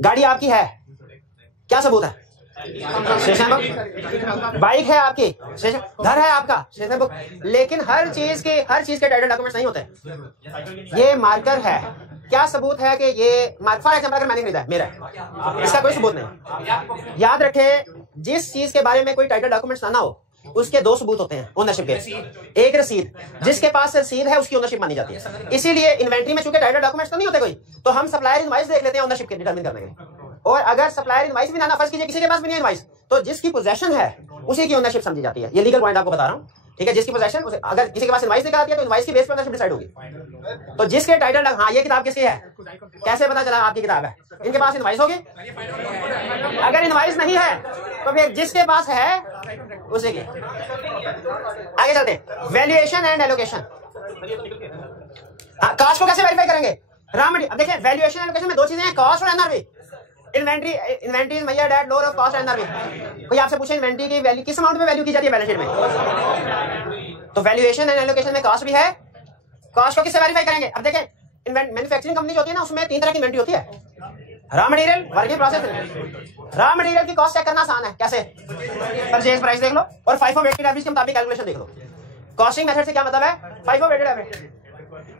गाड़ी आपकी है, क्या सबूत है, स्टेशन बुक, बाइक है आपकी, घर है आपका, स्टेशन बुक, लेकिन हर चीज के टाइटल डॉक्यूमेंट्स नहीं होते, ये मार्कर है, क्या सबूत है कि ये फॉर एग्जाम्पल अगर मैंने खरीदा है मेरा, इसका कोई सबूत नहीं। याद रखे जिस चीज के बारे में कोई टाइटल डॉक्यूमेंट्स ना हो उसके दो सबूत होते हैं ओनरशिप के, एक रसीद, जिसके पास रसीद है उसकी ओनरशिप मानी जाती है। इसीलिए इन्वेंट्री में चूंकि टाइटल डॉक्यूमेंट्स तो नहीं होते कोई, तो हम सप्लायर इनवॉइस देख लेते हैं ओनरशिप के डिटरमिन करने के लिए, और अगर सप्लायर इनवॉइस भी ना फर्ज कीजिए किसी के पास भी नहीं इनवॉइस, तो जिसकी पोजेशन है उसी की ओनरशिप समझी जाती है। ये लीगल पॉइंट आपको बता रहा हूँ, ठीक है, जिसकी पोजेशन, अगर किसी के पास इनवॉइस निकल आती है तो इनवॉइस की बेस पर ओनरशिप डिसाइड होगी। तो जिसके टाइटल, हाँ ये किताब किसकी है, कैसे पता चला आपकी किताब है, इनके पास इनवॉइस होगी, अगर इनवॉइस नहीं है तो फिर जिसके पास है उसी की। आगे चलते, वैल्यूएशन एंड एलोकेशन। कॉस्ट को कैसे वेरीफाई करेंगे, रॉ मटेरियल। अब देखिए वैल्यूएशन एंड एलोकेशन में दो चीजें हैं, कॉस्ट और NRV. Inventory is measured at lower of cost and NRV. कोई आपसे पूछे इन्वेंट्री की वैल्यू किस अमाउंट में वैल्यू की जाती है बैलेंस शीट में, तो वैल्यूएशन एंड एलोकेशन में कॉस्ट भी है, कॉस्ट को किससे वेरीफाई करेंगे। अब देखिए मैन्युफैक्चरिंग कंपनी जो होती है ना उसमें 3 तरह की इन्वेंट्री होती है, raw material, work in process. Raw material की कॉस्ट चेक करना आसान है, कैसे, परचेज प्राइस देख लो और FIFO वेटेड एवरेज के मुताबिक कैलकुलेशन देख लो। कॉस्टिंग मेथड से क्या मतलब है, FIFO weighted average.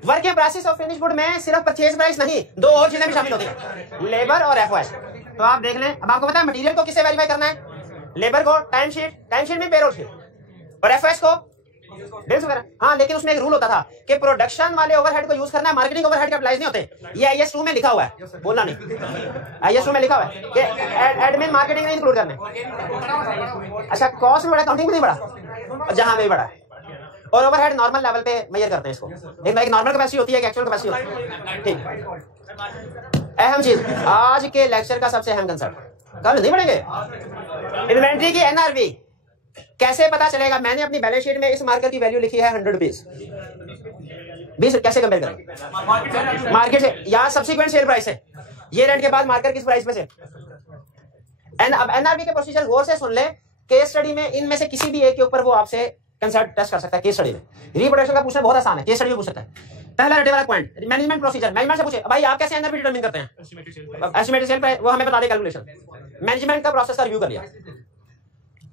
Work in process और फिनिश गुड में सिर्फ परचेज प्राइस नहीं, दो और चीजें भी शामिल होती है, लेबर और FOS। तो आप देख लें, अब आपको पता है मटेरियल को किससे वेरीफाई करना है, लेबर को टाइम शीट में पेरोल शीट, और FOS को बिल्स वगैरह। हाँ लेकिन उसमें एक रूल होता था कि प्रोडक्शन वाले ओवरहेड को यूज करना है, मार्केटिंग ओवरहेड कैपिटलाइज नहीं होते। ये IAS 2 में लिखा हुआ है, बोलना नहीं, IAS 2 में लिखा हुआ है कि एडमिन मार्केटिंग नहीं इंक्लूड करने। अच्छा कॉस्ट में बड़ा, अकाउंटिंग में नहीं बड़ा, जहां में बड़ा है। और ओवरहेड नॉर्मल लेवल पे मेजर करते हैं इसको, एक नॉर्मल कैपेसिटी होती है, एक एक्चुअल कैपेसिटी होती है। ठीक, अहम चीज आज के लेक्चर का सबसे अहम कंसेप्ट, कल नहीं पढ़ेंगे, इन्वेंट्री की NRV कैसे पता चलेगा। मैंने अपनी बैलेंस शीट में इस मार्कर की वैल्यू लिखी है 100 रुपीज, 20 कैसे कंपेयर करेंगे मार्केट से या सब्सिक्वेंट सेल प्राइस है, ये रेंट के बाद मार्कर किस प्राइस पे से। अब NRV के प्रोसीजर गौर से सुन ले, केस स्टडी में इनमें से किसी भी एक के ऊपर वो आपसे कंसेप्ट टेस्ट कर सकता है। केस स्टडी में रिप्रोडक्शन का पूछना बहुत आसान है, केस स्टडी में पूछ सकता है। पहला रटे वाला पॉइंट, मैनेजमेंट प्रोसीजर, मैनेजमेंट से पूछे भाई आप कैसे NRV डिटरमिन करते हैं, एस्टिमेटेड सेल प्राइस, वो हमें बता दे कैलकुलेशन। मैनेजमेंट का प्रोसेस का रिव्यू कर लिया,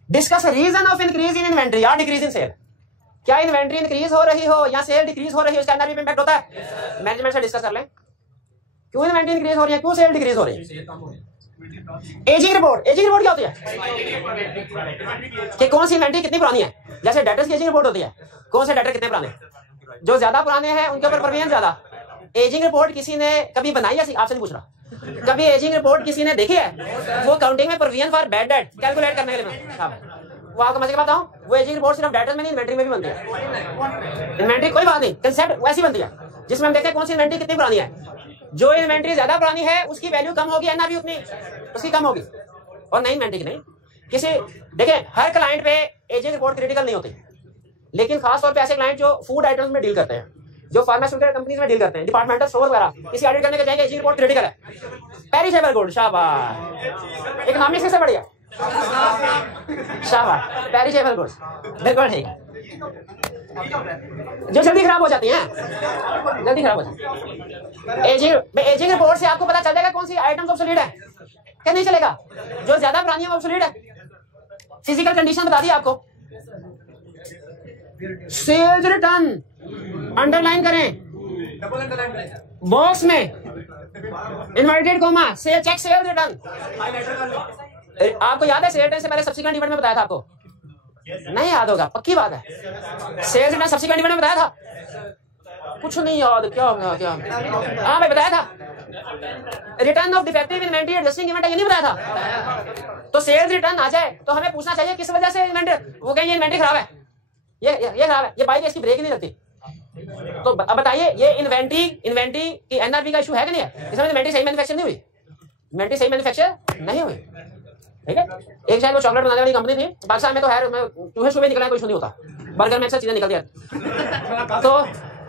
discuss reason of increase in inventory या डिक्रीज इन सेल। क्या इन्वेंट्री इंक्रीज हो रही हो या सेल डिक्रीज हो रही है, उसका एनआरवी पे इंपैक्ट होता है। मैनेजमेंट से डिस्कस कर लें क्यों इन्वेंट्री इंक्रीज हो रही है, क्यों सेल डिक्रीज हो रही है। एजिंग रिपोर्ट, एजिंग रिपोर्ट क्या होती है कि कौन सी इन्वेंट्री कितनी पुरानी है। जैसे डेटर्स की एजिंग रिपोर्ट होती है, कौन से डेटर कितने पुराने, जो ज्यादा पुराने हैं उनके ऊपर प्रोविजन ज्यादा। एजिंग रिपोर्ट किसी ने कभी बनाई है, आपसे नहीं पूछ रहा, कभी एजिंग रिपोर्ट किसी ने देखी है। वो काउंटिंग में provision for bad debt calculate करने के लिए वो आपको मजे की बात हूं, वो एजिंग रिपोर्ट सिर्फ डेटर्स में नहीं इन्वेंट्री में भी बनती है। इन्वेंट्री कोई बात नहीं, कंसेप्ट वैसी बनती है जिसमें हम देखते हैं कौन सी इन्वेंट्री कितनी पुरानी है। जो इन्वेंट्री ज्यादा पुरानी है उसकी वैल्यू कम होगी, एनआरवी उतनी उसकी कम होगी, और नई इन्वेंट्री की नहीं। किसी देखें हर क्लाइंट पे एजिंग रिपोर्ट क्रिटिकल नहीं होती, लेकिन खास तौर पे ऐसे क्लाइंट जो फूड आइटम्स में डील करते हैं, जो फार्मास्यूटिकल कंपनीज में डील करते हैं, डिपार्टमेंटल स्टोर वगैरह, किसी ऑडिट करने के जाएंगे एजिंग रिपोर्ट क्रिटिकल है। पेरिशेबल गुड, शाबाश, इकोनॉमिक्स से बढ़िया, शाबाश, पेरिशेबल गुड, बिल्कुल ठीक। जो जल्दी खराब हो जाती हैं, जल्दी खराब हो जाती है। एजिंग रिपोर्ट से आपको पता चल जाएगा कौन सी आइटम्स ऑब्सोलीट है, क्या नहीं चलेगा। जो ज्यादा पुरानी है वो ऑब्सोलीट है। फिजिकल कंडीशन बता दी आपको। सेल्स रिटर्न अंडरलाइन करें बॉक्स में, inverted comma, sale check sales return. आपको याद है सेल रिटर्न से पहले सब्सिक्वेंट इवेंट में बताया था आपको, नहीं याद होगा, पक्की बात है। सेल्स रिटर्न सब्सिक्वेंट इवेंट में बताया था, कुछ नहीं याद, क्या हाँ भाई बताया था। Return of defective inventory adjusting event, ये नहीं बताया था। तो सेल्स रिटर्न आ जाए तो हमें पूछना चाहिए किस वजह से इन्वेंट्री, वो कहें ये इन्वेंट्री खराब है, ये खराब है, ये बाइक इसकी ब्रेक ही नहीं लगती। तो अब बताइए ये इन्वेंट्री की एनआरवी का इशू है कि नहीं है। इसमें इन्वेंट्री सही मैन्युफैक्चर नहीं हुई, इन्वेंट्री सही मैन्युफैक्चर नहीं हुई, ठीक है। एक शायद वो चॉकलेट बनाने वाली कंपनी थी पाकिस्तान में, तो है चूहे शुहे निकला, कोई इशू नहीं होता, बर्गर में अक्सर चीजें निकल दिया। तो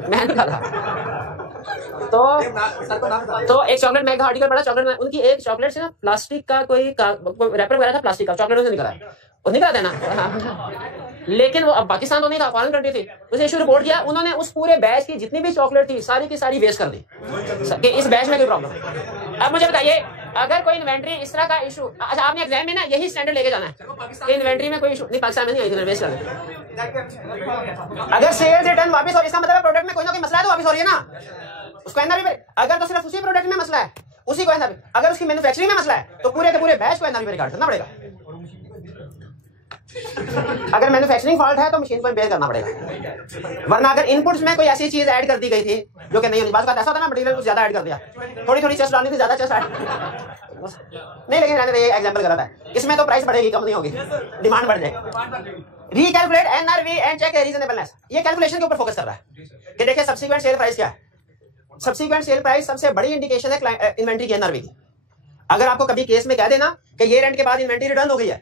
मैं निकाला तो एक चॉकलेट मैग का आर्टिकल पढ़ा, चॉकलेट उनकी एक चॉकलेट से ना प्लास्टिक का कोई रैपर वगैरह था, प्लास्टिक का चॉकलेट से निकला है, वो निकला था ना। लेकिन वो अब पाकिस्तान तो नहीं था, फॉरेन कंट्री थी, उसे इशू रिपोर्ट किया, उन्होंने उस पूरे बैच की जितनी भी चॉकलेट थी सारी की सारी वेस्ट कर दी कि इस बैच में कोई प्रॉब्लम है। अब मुझे बताइए अगर कोई इन्वेंट्री इस तरह का इशू, अच्छा आपने एग्जाम में ना यही स्टैंडर्ड लेके जाना है कि इन्वेंट्री में कोई इशू नहीं, पाकिस्तान में नहीं आई थी वेस्ट कर दी। अगर सेल्स रिटर्न वापस हो, इसका मतलब प्रोडक्ट में कोई ना कोई मसला है तो वापस हो रही है ना, उसको एनआरवी पे। अगर तो सिर्फ उसी प्रोडक्ट में मसला है उसी को एनआरवी, अगर उसकी मैन्युफैक्चरिंग में मसला है तो पूरे के पूरे बैच को एनआरवी पे रिकॉर्ड करना पड़ेगा। अगर मैन्युफैक्चरिंग फॉल्ट है तो मशीन को इम्पेयर करना पड़ेगा, वरना अगर इनपुट्स में कोई ऐसी चीज ऐड कर दी गई थी जो कि नहीं होनी, बात का ऐसा था ना मटेरियल कुछ ज्यादा ऐड कर दिया, थोड़ी थोड़ी चेस्ट डालनी थी, ज्यादा चेस्ट ऐड नहीं, लेकिन रहने ये एग्जांपल गलत है, इसमें तो प्राइस बढ़ेगी कम नहीं होगी, डिमांड बढ़ जाएगी। Recalculate NRV and check reasonableness, ये कैलकुलेशन के ऊपर फोकस कर रहा है कि देखिए सब्सिक्वेंट सेल प्राइस क्या है। सब्सिक्वेंट सेल प्राइस सबसे बड़ी इंडिकेशन है इन्वेंट्री की एनआरवी की। अगर आपको कभी केस में कह देना कि ये रेंट के बाद इन्वेंट्री रिटर्न हो गई है,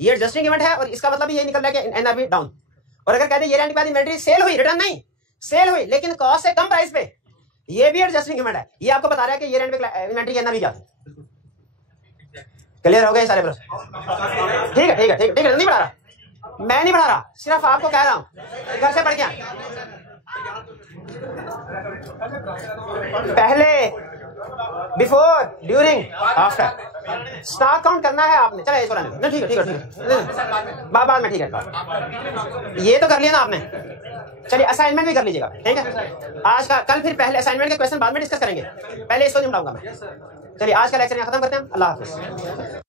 ये एडजस्टिंग इवेंट है और इसका मतलब ये निकल रहा है कि एनआरवी डाउन। और अगर कहते ये रेंट के बाद इन्वेंट्री सेल हुई, रिटर्न नहीं सेल हुई लेकिन कॉस्ट से कम प्राइस पे, ये भी एडजस्टिंग इवेंट है, ये आपको बता रहा है कि ये रेंट पे इन्वेंट्री की एनआरवी क्या है। क्लियर हो गए सारे प्रश्न? ठीक है ठीक है ठीक है, नहीं पढ़ा रहा मैं, नहीं पढ़ा रहा, सिर्फ आपको कह रहा हूं घर से पढ़ के पहले, before, during, after stock count करना है आपने। चलो इसको नहीं, ठीक है ठीक है ठीक है, बाद में, ठीक है। ये तो कर लिया ना आपने, चलिए असाइनमेंट भी कर लीजिएगा, ठीक है। आज का कल फिर पहले असाइनमेंट के क्वेश्चन बाद में डिस्कस करेंगे, पहले इसको निपटाऊंगा मैं। चलिए आज का लेक्चर यहाँ खत्म करते हैं, अल्लाह हाफिज।